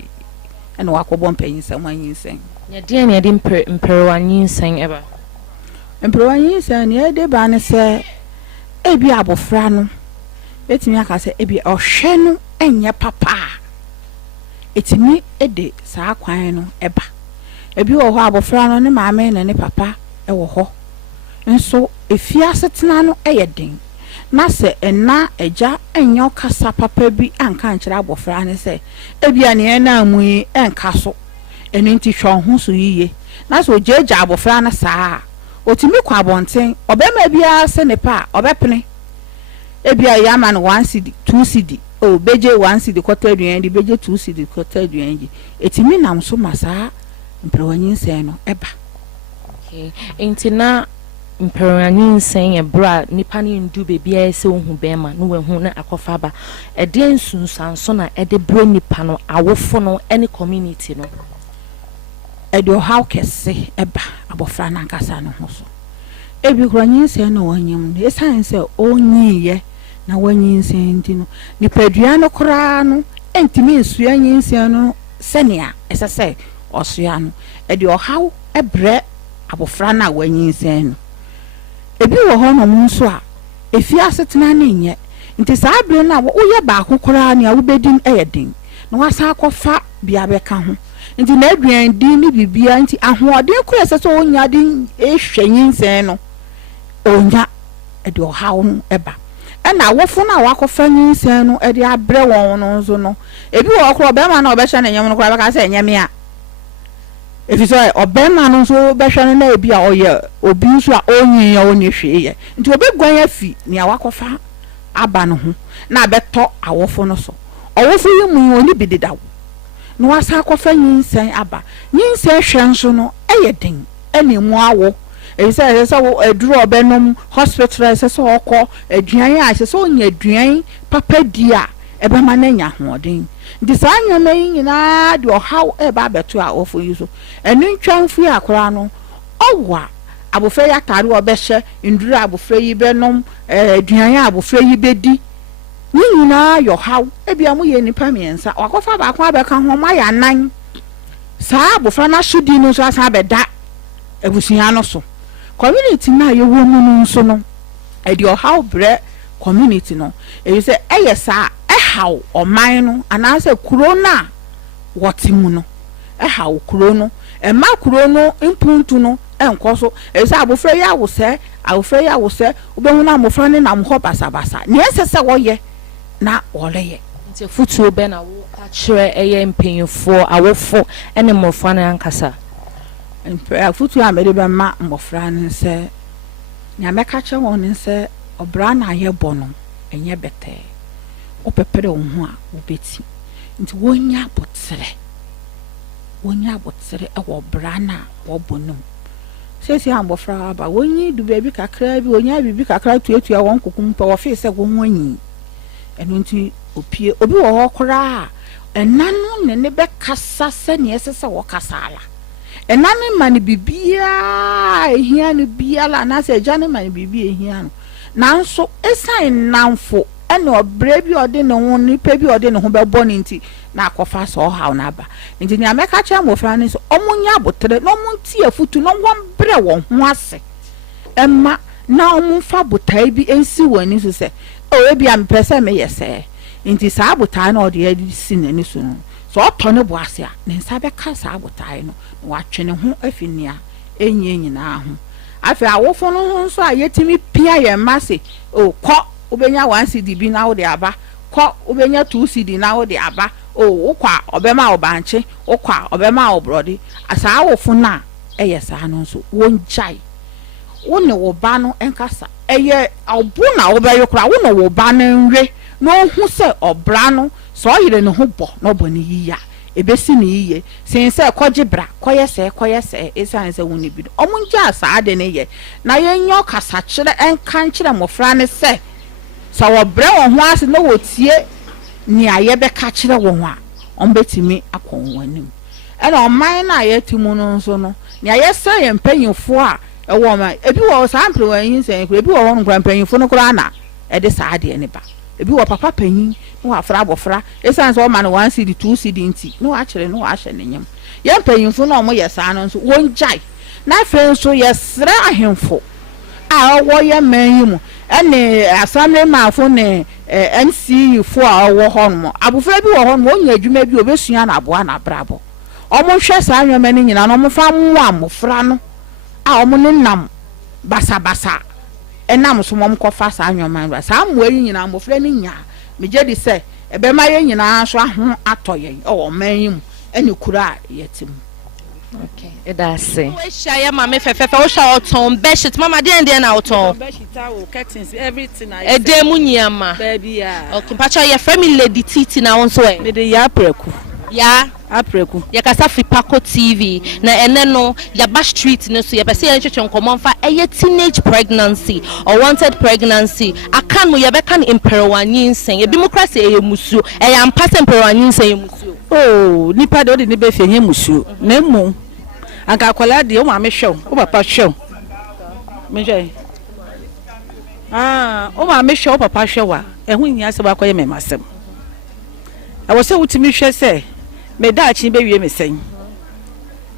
ena wakobọ mpanyinse manyinse ya die ne de imperwanyinsen eba imperwanyinse ne de ba ne se ebi abofra no etimi aka se ebi ohwe no enye papa etimi ede saa kwan no eba ebi wo ho abofra no ne maame ne papa e wo ho nso efiase tena no eyeden na se ena eja enyo kasa papa bi anka nkyere abofra ne se ebia ne na amu enka so eno nti hwo ho so yiye na so jeja abofra na saa otimi kwa bonten obema bia se ne pa obepene ebia yama no 1 cd 2 cd o beje 1 cd kwota aduan di beje 2 cd kwota aduan di etimi nam so masa mprawanyinse no eba okay enti na mperanyin sen ye bra nipa ne ndu bebi a se ohu bema no wehu na akofa ba e de nsunsanso na e de bro nipa no awofo no any community no e de how kese eba abofra na nkasa no ho so ebi kranyin sen no wanyam no esan se onyiye na wanyin sen ndi no nipadua no kra no entimi nsua nyin sen no senia esese osua no e de how ebre abofra na wanyin sen no ebi wo ho no nso a efi asetena na nye nti saa bere na wo ye ba akokora ne a wo bedin eyedin na wasa akofa bia beka ho nti na aduan din ni bibia nti ahoɔden kura sɛ sɛ onya din ehwanyin sɛn no onya ɛde ɔhaw no ɛba ɛna wofo na wakofa nyin sɛn no ɛde abrɛ wɔn no nso no ebi wɔ kora ɔbɛma na ɔbɛhyɛ ne nyam no kora bɛka sɛ nyame a efi sɛ ɔbɛma no nso bɛhwɛ no na ebi a ɔyɛ obi nso a onyin ya oni hwee yɛ nti obɛguan afi nea wakofa aba no ho na abɛtɔ awofo no so ɔwofo yi mu oni bi dedaw no wasa akofa nyinsen aba nyinsen hwɛ nso no ɛyɛ den ɛne mu awo ɛsɛ aduru ɔbɛnom hospital ɛsɛ sɛ ɔkɔ aduan a ɛsɛ sɛ onya aduan papa di a ɛbɛma na nya hoɔden nti saa nyama yi nyinaa de ɔhaw ɛba abɛto a ɔfo yi so ɛno ntwamfo yi akora no ɔwa abofra yi atare ɔbɛhyɛ nduru abofra yi bɛnom aduan a abofra yi bɛdi ni nyinaa yɔ haw ebia mo yɛ nipa miɛnsa wakofa baako abɛka ho ma yɛ anan saa abofra na sodi no so asa bɛda abusua no so community na yɛ wɔ mu no nso no ɛde ɔhaw brɛ community no eyi sɛ ɛyɛ saa ɛhaw ɔman no anaasɛ kuro na wɔte mu no ɛhaw kuro no ɛma kuro no mpuntu no ɛnkɔ so eyi sɛ abofra yi awosɛ wobɛhu na abofra ne nam hɔ basabasa nea ɛsɛ sɛ wɔyɛ na wɔlɛyɛ nti futuo bɛ na wo akyerɛ ɛyɛ mpanyinfo awofo ɛne mmɔfra no ankasa futuo a mɛde bɛma mmɔfra no sɛ nea mɛka kyerɛ wɔn ne sɛ ɔbra na ayɛ bɔ no ɛnyɛ bɛtɛɛ wopɛpɛrɛ wo ho a wobɛti nti wonya abotere ɛwɔ bra na wɔbɔ no sɛsi ambɔfra aba wonyi du baabi kakra bi wonya bibi kakra tuatua wɔn kokum pɛ wɔfe sɛ wɔn wanyi ɛno nti opie obi wɔ hɔ koraa ɛnano ne bɛkasa sɛ ne ɛsɛ sɛ wɔkasa ala ɛnano ma ne bibia ehia no biala na sɛ agya ne ma ne bibia ehia no nanso esan namfo ɛne ɔbrɛ bi ɔde ne ho nipa bi ɔde ne ho bɛbɔ ne nti na akɔfa sɛ ɔhaw na aba nti nea mɛka kyerɛ mmɔfra ne sɛ ɔmonya abotere na ɔmonti afutu na wɔmbrɛ wɔn ho ase ɛma na ɔmomfa botae bi ɛnsi wɔn ani so sɛ ebi a mpɛ sɛ meyɛ sɛ nti saa botae na ɔde asi n'ani so no sɛ ɔtɔ ne bo ase a ne nsa bɛka saa botae no na watwe ne ho afi nea ɛnyɛ nyinaa ho afei awofo no ho nso a yɛtumi pia yɛn mma se kɔ wobɛnya 1 cd bi na wode aba kɔ wobɛnya 2 cd na wode aba wokɔ a ɔbɛma ɔbankye wokɔ a ɔbɛma ɔbrɔde saa awofo no a ɛyɛ saa no nso wɔngyae wo ne wo ba no nkasa ɛyɛ ɔbo na wobɛyɛ kora wo ne wo ba no nwe na ohu sɛ ɔbra no sɛ ɔyere ne ho bɔ na ɔbɔ ne yiye a ebesi ne yiye sen sɛ kɔgye bra kɔyɛ sɛ esan sɛ wo ne bi ɔmo ngya saa de ne yɛ na yɛnyɛ ɔkasa kyerɛ ɛnka nkyerɛ mmɔfra ne sɛ wɔbrɛ wɔn ho ase na wɔtie nea yɛbɛka kyerɛ wɔn a ɔmbɛtumi akɔ wɔn anim ɛna ɔman na yɛte mu no nso no nea yɛsɛ yɛ mpanyinfo a ɛwɔ ma ebi wɔ saa mpanyinfo nsɛn kura ebi wɔ hɔ nkura mpanyinfo no kura na ɛde saa adeɛ ne ba ebi wɔ papa panyin na wafra abɔfra esan sɛ ɔma no 1 cd 2 cd nti na wakyerɛ na wahyɛ ne nyam yɛn mpanyinfo na ɔmo yɛ saa no nso wɔn gyae na afei nso yɛsrɛ ahemfo a ɔwɔ yɛ man yi mu ɛne asamble maafo ne NCE fo a ɔwɔ hɔ no abofra bi wɔ hɔ no onya adwuma bi obesua na aboa na brabo ɔmo hwɛ saa nwema ne nyina no ɔmo fa mmoa mmofra no a ɔmo ne nam basabasa ɛnam so mom kɔfa saa nwema no saa mmoa yi nyina mmofra ne nya megye di sɛ ɛbɛma yɛ nyina so aho atɔ yɛn ɔwɔ man yi mu ɛne kura yɛte mu. Okay, that's it. We share mama fefe we share oton bedsheet mama dey na oton bedsheet curtains everything I dey mu nyama baby ya okay pacha your family lady TETE na won so e me dey ya preku ya apreku yakasa fi PACO TV na ene no yaba street ne so yaba se yenhwehwe nkomomfa eye teenage pregnancy or wanted pregnancy akan mo yabe kan imperwanyin ebi mo krase eye musuo eye ampase imperwanyin eye musuo oh nipa de odi ne be fenye musuo na mu anka akwala de o ma me hwew o papa hwew me hwe o ma me hwew o papa hwew a ehu nya se ba koye me masem I was so to me, she say, me that she baby me saying.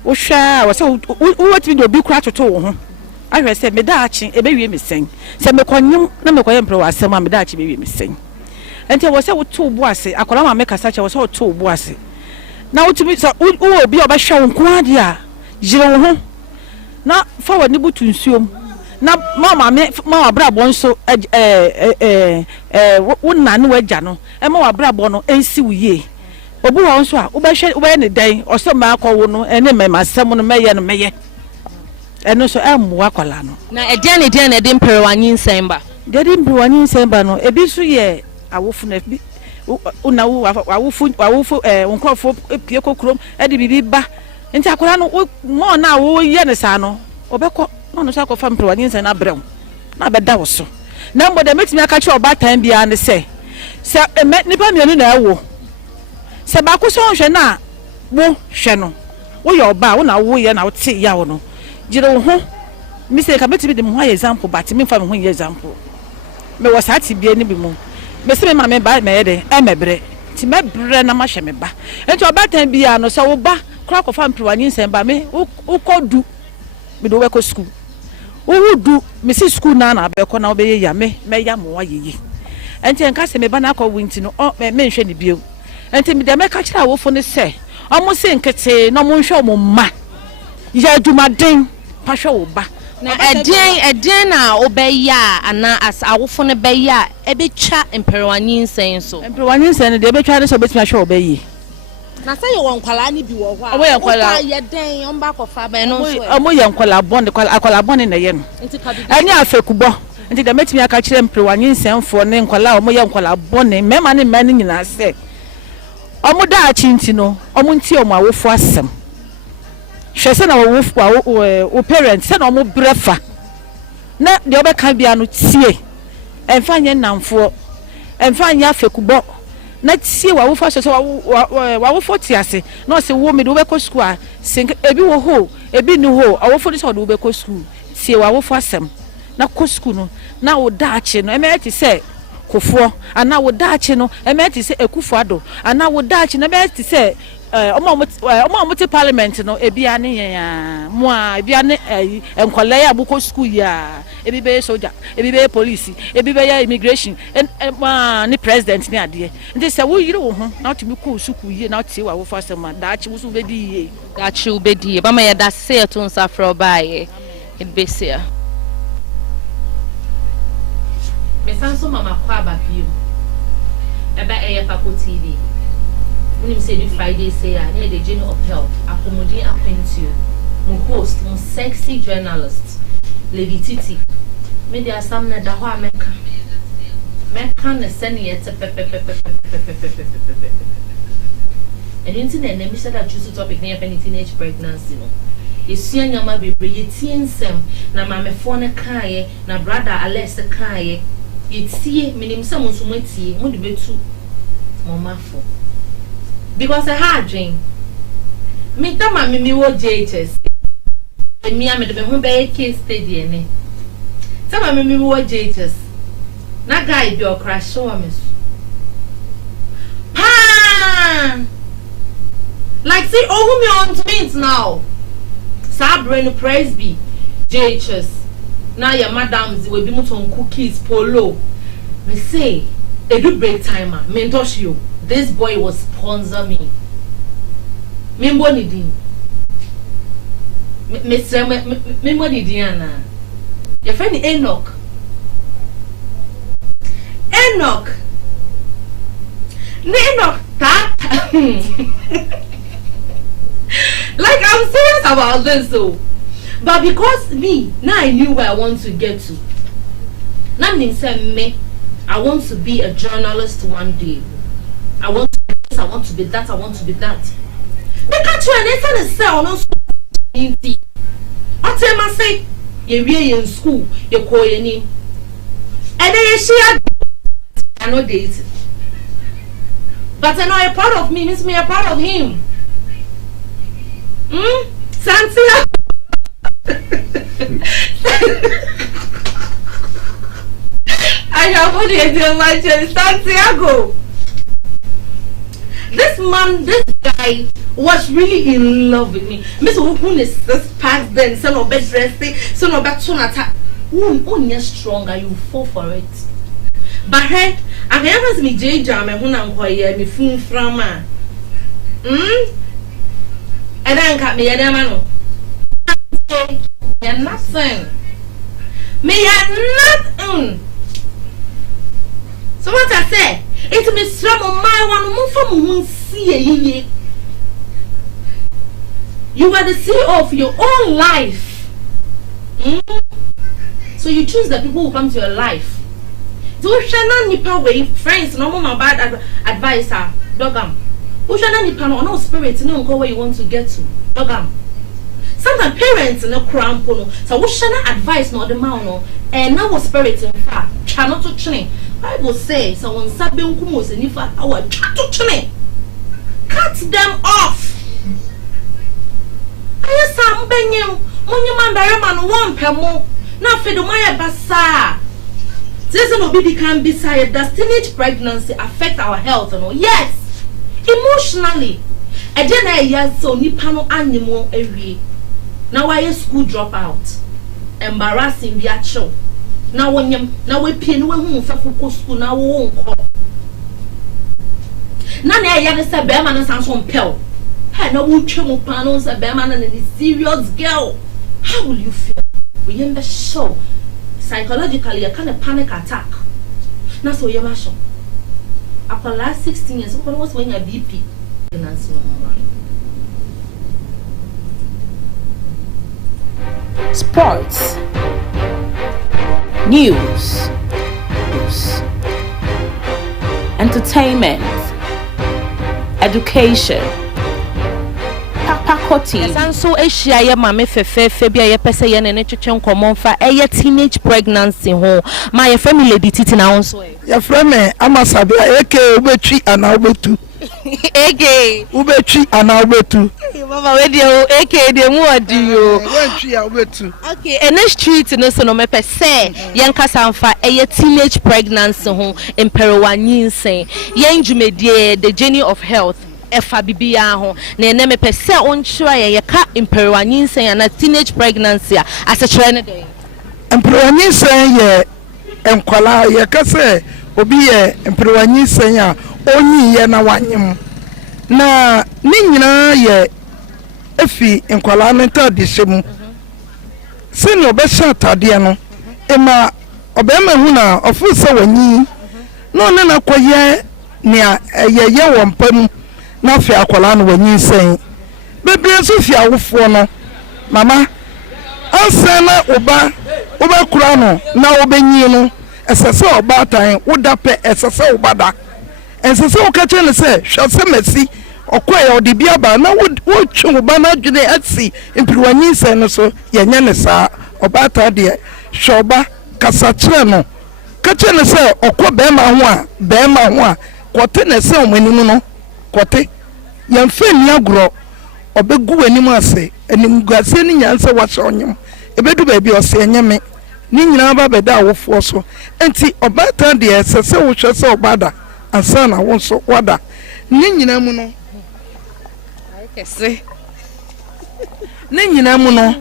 Oh, sure, was so what me do be crack to two. I said, me that she a baby me saying. Say, me con you, no me coin pro as some me that she baby me saying. And there was so two bossy, I could make a such I was so two bossy. Now to me, so will be about showing quadia. Jiro, not forward nibble to assume. Now, Mamma Brab one so wouldn't I know a jano, and more Brabono, and see ye. Obu also, Ubashe, when a day, or some Marco, and then my someone may and may. And also, I'm Wakolano. na ediane de imperwanyin semba They didn't do one in Sembano, a bisu ye, I will fun una wawufu unkofo pieko krom e de bibiba nti akora no mo na wo ye ne sa no obekọ no so akọfa mpro wani nsa na brem na beda wo so na mbo de metimi aka che oba tan bia ne se nipa mienu na ewo se ba ko so hwe na wo hwe no wo ye oba wo na wo ye na wo ti ya wo no gire wo ho mi se ka betimi de mo ha example but mi fa me ho example me wo sa ti bia ni bi mo me se me ma me ba me ye de e mebre ti mebre na ma hwe me ba enti oba tan bia no so wo ba kra ko fa mpro wani nsa ba me wo kodu me do we ko school wo du me si school na be ko na obeye ya me ya mo wa yeyi enti enka se me ba na ko winti no me nhwe ni bio enti me de me ka kira wo fo ne se omo se nkete no mo nhwe omo ma ya dumaden pa hwe wo ba na edien na obeya ana as awofo ne beya ebetwa emperwani nsen so emperwani nsen de ebetwa ne so betwa hwe obeyi na say you wankwala ni bi wo ho a omo yankwala ye den on ba ko fa be no so omo yankwala bond akwala bond na ye no ani afekubo nti de metimi aka kire emperwani nsenfo ne nkwala omo yankwala bond mema ne mma ne nyina se omo da achinti no omo nti omo awofo asem hwese na wo parents se na omo brefa na de obeka bia no tie emfanye namfo emfanye afekubo na tie wa wo fa so wa wo foti ase na se wo me do be ko school a ebi wo ho ebi ni ho awo foti so do be ko school tie wa wo fa asem na ko school no na wo daache no emeti se kofo ana wo daache no emeti se ekufo ado ana wo daache no emeti se omo parliament no ebi ane ya mo a ebi ane enkwala ya buko school ya ebi be soldier ebi be police ebi be ya immigration ni president ni ade nti se wo yire wo ho na tumi ko suku ye na tie wa wo fa sema da achi wo su be di ye da achi wo be di ye ba ma ya da se to nsa fro ba ye ebesia me sanso mama kwa ba bio eba PACO TV. When you say the Friday say near the journey of health, accommodate Aquintio, my host, my sexy journalist, Lady Titi. Me there some na da ho Meka na send yet and internet name said that choose topic near any teenage pregnancy no. You see nyama bebre ye tiensem na mame phone kae na brother Alex kae ye tie minim se mo so matie mo de betu mama fo. Because I had dream. Me tama me wo JHS. Me am de me be case study ne. Tama me wo JHS. Na guy bi o crash show me. Pa! Like see me on twins now. Sabrina praise be JHS. Now your madams will be muton cookies polo. Me say, a do break timer, mentosh you. This boy was sponsor me. Membo ni din. Membo ni Diana. Your friend Enoch. Enoch that like I'm serious about this so. But because me, now I knew where I want to get to. Now me say me, I want to be a journalist one day. I want to be I want to be that, I want to be that. They can't do anything to sell no school. I tell my say, you're really in school, you're calling him. And then I know dating. But I know you're proud of me, means me you're proud of him. Santiago. I have only a my Santiago. This man, this guy was really in love with me. Mr. Who is this past then, son of bed dressing, son of bed sonata. Who is stronger, you fall for it. But hey, I never me J Jam and when I'm quiet, me fool from man. And then cut me a man. You're nothing. Me are nothing. So what I say, it's me slum on my one move from who see ye. You are the CEO of your own life. So you choose the people who come to your life. So shana nipa way friends no more bad advisor dogam. Who shana nipa no spirit no go where you want to get to dogam. Sometimes parents no crampo no. So who shana advice no the man no and now spirit in fact try not to train. Bible says so when sabe nkumo se nifa our try to train. Cut them off. Aye sam benyem monyu man man one pemo na fedo my basa. This no baby can be sired. Does teenage pregnancy affect our health? No? Yes, emotionally. I didn't hear so nipa no animal every. Now I school dropout, embarrassing be a show. Now we pay no one for school now won't call. None I ever said Bearman and Sanson Pell. Hey, no one chemo panos a Bearman and a serious girl. How will you feel? We in the show. Psychologically, a kind of panic attack. Now, so you're mashing. After last 16 years, what was when your BP? Sports, news, entertainment, education. PACO TV. So Asia ya mame fefe bia ye pese ye ne twetwe nkomon fa eye teenage pregnancy ho ma ye family lady titi na won ya frame amasabia eke ubetwi ana ubetu ege ubetwi ana ubetu mama we dey eke dey mu odi o wetwi ya ubetu okay and street no so no me pese ye nkasa mfa eye teenage pregnancy ho emperowanyinsen ye njumedie the journey of health efa bibia ho na ene me pese onchira ye ka imperwanyin na teenage pregnancy as a trend day imperwanyin ye enkwala ye ka se obi ye imperwanyin a onyi ye na wanyem na ni nyina ye efi enkwala no tadi shemu sini obesha atade no ema obema hu na ofu se wanyi no ne na koye ne ye wompam na fi akwala no wanyi sen bebe so fi awofo no mama ansana oba kura no na obenyi no esese oba tan woda pe esese obada esese okache ne se hwase masi okoye odi bia ba na wo twu oba na dwene atsi impirwanyi sen no so yenye ne sa oba ta de shoba kasachre no kache ne se okọ bema ho a kote ne se omanimu no kote yamfe ni agro obegu wanim ase anim guase ni nyanse wahye onyem ebedu ba bi ose enyeme ni nyina ba beda awofo so enti obata de esese wo hwe se obada ansa na wo so wada ni nyina mu no kese ni nyina mu no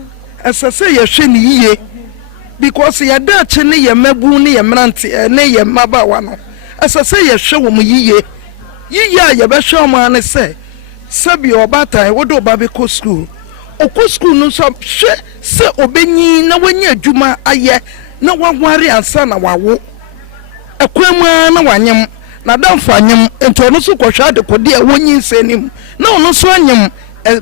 esese ye hwe ni yiye because ya da che ne ye mabu ne ye mrante ne ye maba wa no esese ye hwe wo mu yiye a ye be hwe mo ane se sabi obata e wodo ba be ko school okọ school no so hwe se obenyi na wanya adwuma aye na waware ansa na wawo ekwemu na wanyem na damfa anyem ento no so kwhwa de kode wonyi nsenim na ono so anyem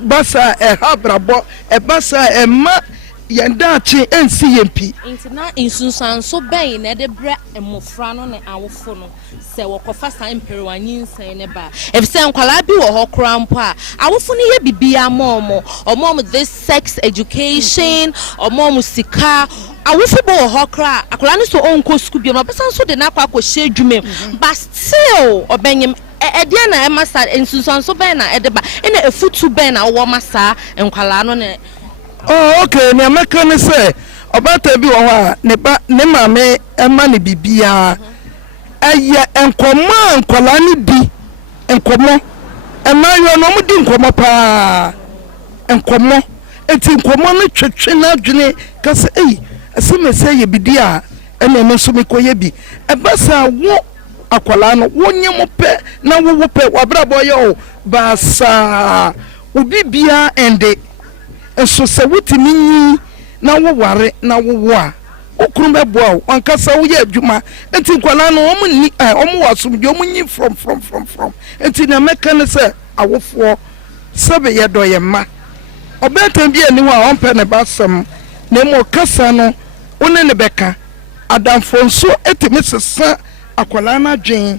basa habrabo basa ma yendachi ensi yempi intina insunsan so ben na de bra emofra no ne awofo no se wokofa san periwanyin san ne ba if se nkwala bi wo ho krampo a awofo no ye bibia omom this sex education omom sika awofo bo ho kra akola no so onko school bi no besan so de na akwa she adwuma but still obenyem edia na emasa insunsan so ben na edeba ena efutu ben na wo masa nkwala no ne. Oh, okay, ni ameka ne se obata bi wo ha ne ba ne mame ema ne bibia eye enkomo nkola ne di enkomo ema yo no mu di enkomo pa enkomo eti enkomo no twetwe na adwene ka se aseme se ye bidi a ene no so me koye bi ebasa wo akola no wonye mo pe na wo pe wabra boye o basa obi bia ende so se wutimi nyi na wo ware na wo a okuru beboa o ankasa wo ye adwuma enti nkwala no omni omo wasum je omunyi from enti na meka ne se awofo sebe ye do ye ma obetan bi ani wa onpe ne basam na mo kasa no one ne beka adamfo nso etimi sesa akwala na dwen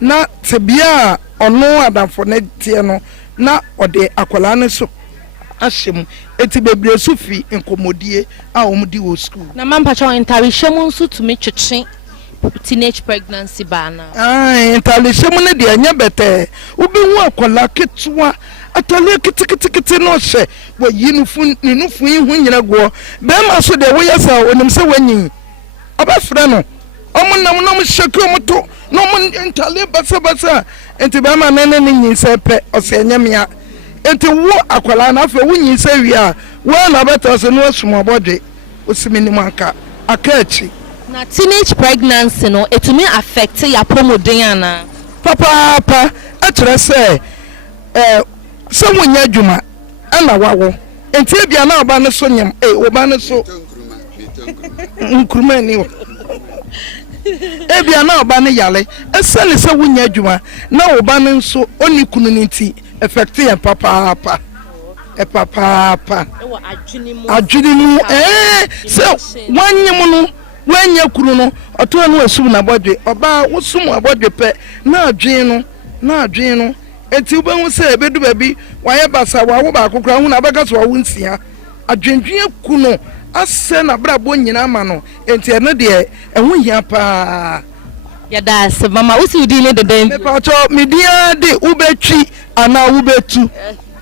na tebia ono adamfo ne tie no na ode akwala ne so ashim eti bebre sufi enkomodie a omudi wo school na mampa cho intawishemu nso tumi twetwe teenage pregnancy bana intawishemu ne de anya bete ubi hu akola ketwa atale kitikiti no hye wo yinufu ihu nyina go be ma so de wo yesa onim se wanyi abafra no omunam no mshekro muto no mun intale basa enti be ma nene ni nyinse pe ose nyamia enti wo akwala na afa wunyi se wi a wo na beta se no asum abode osimini manka akachi na teenage pregnancy no etumi affect ya promoden ana papa akyere se se wonya adwuma ana wawo enti bia na oba ne so nyam oba ne so nkruma ni ebia na oba ne yale esane se wonya adwuma na oba ne so oni kunu ni ti effect ya papa adwinimu se wanyem no wanya kuru no oto no asum na bodwe oba wosum abodwe pe na adwin no enti wo hu se ebedu babi waye basa wa wo ba kokora hu na baka so wo nsia adwendwen ku no ase na brabo nyina ma no enti ene de ehu hia pa yada se mama usi udile de dem me pa cho media de ubetwi ana ubetu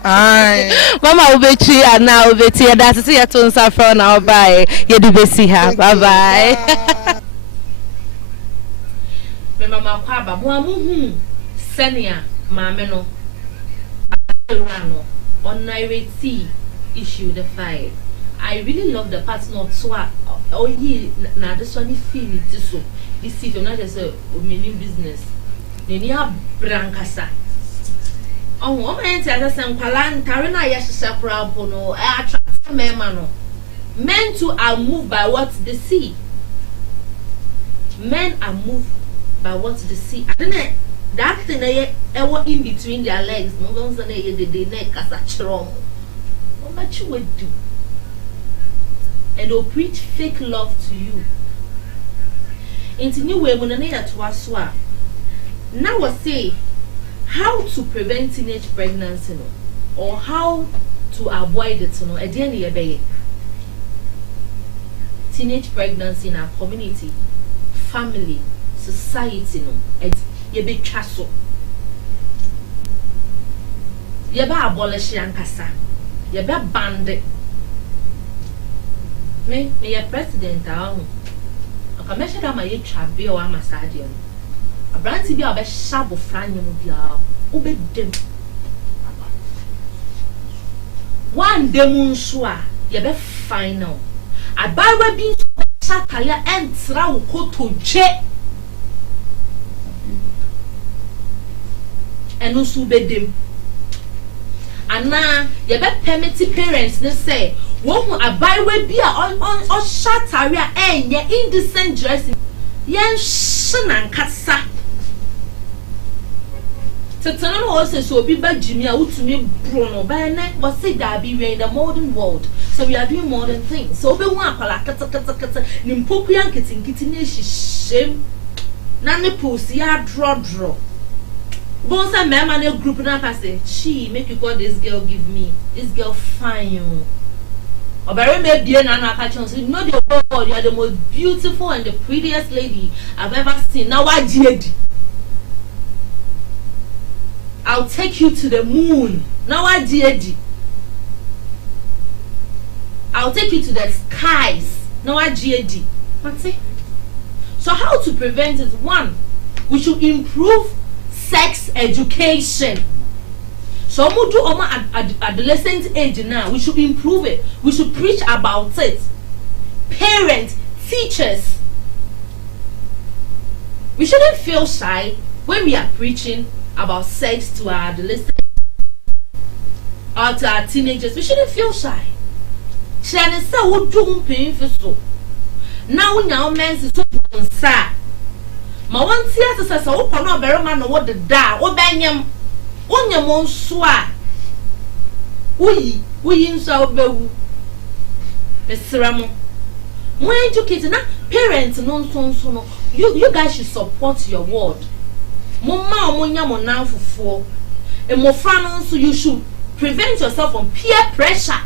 ai mama ubetwi ana ubeti yada se ya to nsa fra na obai yedu besi ha bye bye me mama kwa ba mo amuhu senia mama no on narrative issue the fight. I really love the part not so only na this one feel it so this if you're not just a meaning business then you have brankasa oh woman tell some kwalan karina yasha crowd no attract men no men too are moved by what they see. Men are moved by what they see. I don't know that thing they in between their legs no don't say they neck as a chrom what much you would do and they'll preach fake love to you. Into new way when I to aswa. Now I say how to prevent teenage pregnancy or how to avoid it at the end of the teenage pregnancy in our community, family, society and you be chasso. You be abolish yankasa. You be banned. Me a president I measure that my chabi or my sadian. A brand to be a best sharp of Franny Mubia, them. One demon shua, you be final. I buy webbing Sataya and Trau Koto J. And no sube them. And now you be permitted parents they say. Won't a byway be on short area and your indecent dressing? Yan shin and kasa. Tetana also so be bad Jimmy out to me Bruno by a neck was say that be in the modern world. So we are doing modern things. So be one kata nimpokuyan kitting shame. Nane pussy ya draw. Once a man and a group and say, she make you call this girl give me. This girl fine you. Or very maybe an catching say, no, you are the most beautiful and the prettiest lady I've ever seen. Now I did. I'll take you to the moon. Now I did. I'll take you to the skies. Now I did. What's it? So how to prevent it? One, we should improve sex education. So we do adolescent age now. We should improve it. We should preach about it. Parents, teachers, we shouldn't feel shy when we are preaching about sex to our adolescents or to our teenagers. We shouldn't feel shy. Shouldn't say we do painful so. Now men's so sad. Ma one theater says, "Oh, no, better man, what the da, what banyam, on your mon swa." We in so be Mr. More educated now, parents, no. You guys should support your word. Mama, mon now for 4. And more fun, so you should prevent yourself from peer pressure.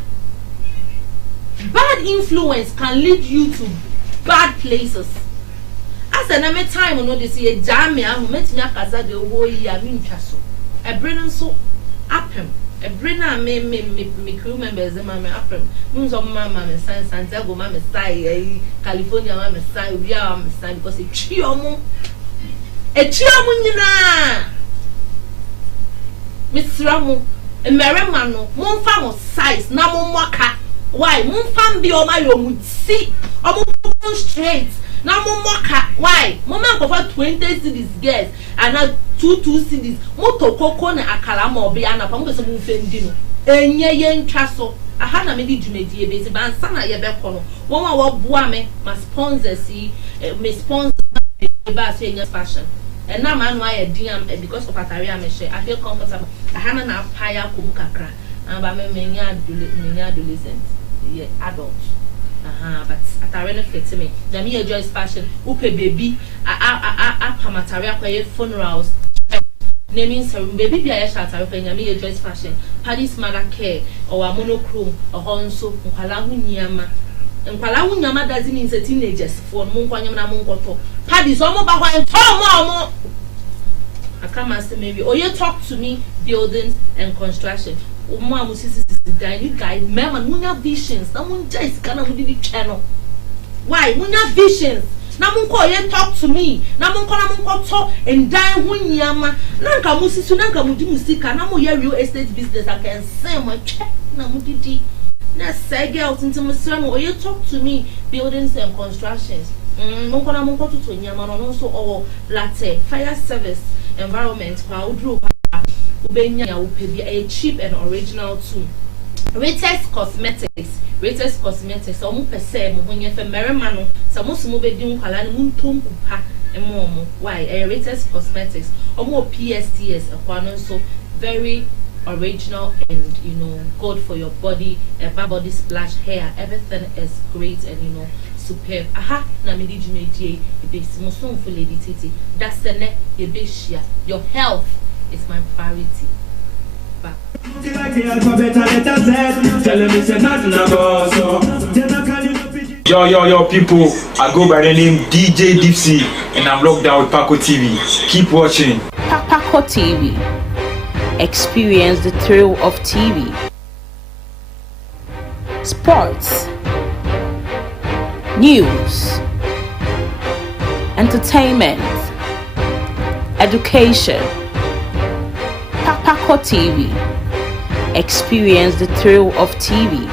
Bad influence can lead you to bad places. As a name time on this year, Jamia who met me as the whole year, Minchaso. A brennan so up him. A brennan me crew members, and mamma up him. Moons of mamma, San Santiago, mamma, California, mamma, we are mamma, because a chiomo. A chiomunina Miss Ramu, a meremano, mon fam of size, na mon waka. Why, mon fam be on my own, see, or mon straight. Now moka why mama go for 20 cedis girls and now 2 cedis moto koko na akala ma obi ana pa mo se mo fendi no enye ye ntwa so aha na me di dwumadi e be se ban sana ye be kɔ no won a wo boa me ma sponsors me sponsor e ba so enya fashion and now man why diam because of atare am share I feel comfortable aha na apaya ko mu kakra and ba me nya adolescent yeah adult. But at a fit me. Jamia Joyce fashion, upe baby, pamataria kwa funerals. Naming some baby be a shot of Jamia Joyce fashion, Paddy's mother care, or a monochrome, or honso, Mpalahuniama. And Palahuniama doesn't mean the teenagers for Munkwanyama Munkoto. Paddy's almost by one more. I come master maybe, or you talk to me, buildings and construction. Uma musisi you guys mema munya visions na munja iskana mudi channel why munya visions na munko ye talk to me na munko to and die hunyama na nka musisi na nka mudi musika na mo ye real estate business I can say my check na mudi na say girls into musramo or you talk to me buildings and constructions munko to nyama no so or latte fire service environment kwa udru ubenya upebi a cheap and original too. Rated cosmetics omu pese mo honye fe merema no samo sumo be di nkwala ne muntom kupa emomo why rated cosmetics omu PSTS akwa no so very original and good for your body, body splash hair, everything is great and superb. Aha na me di jumedie e be simoson for lady TETE. That's the neck ye be share. Your health is my priority. Yo, people, I go by the name DJ Dipsy and I'm locked down with PACO TV. Keep watching. PACO TV. Experience the thrill of TV. Sports, news, entertainment, education. PACO TV. Experience the thrill of TV.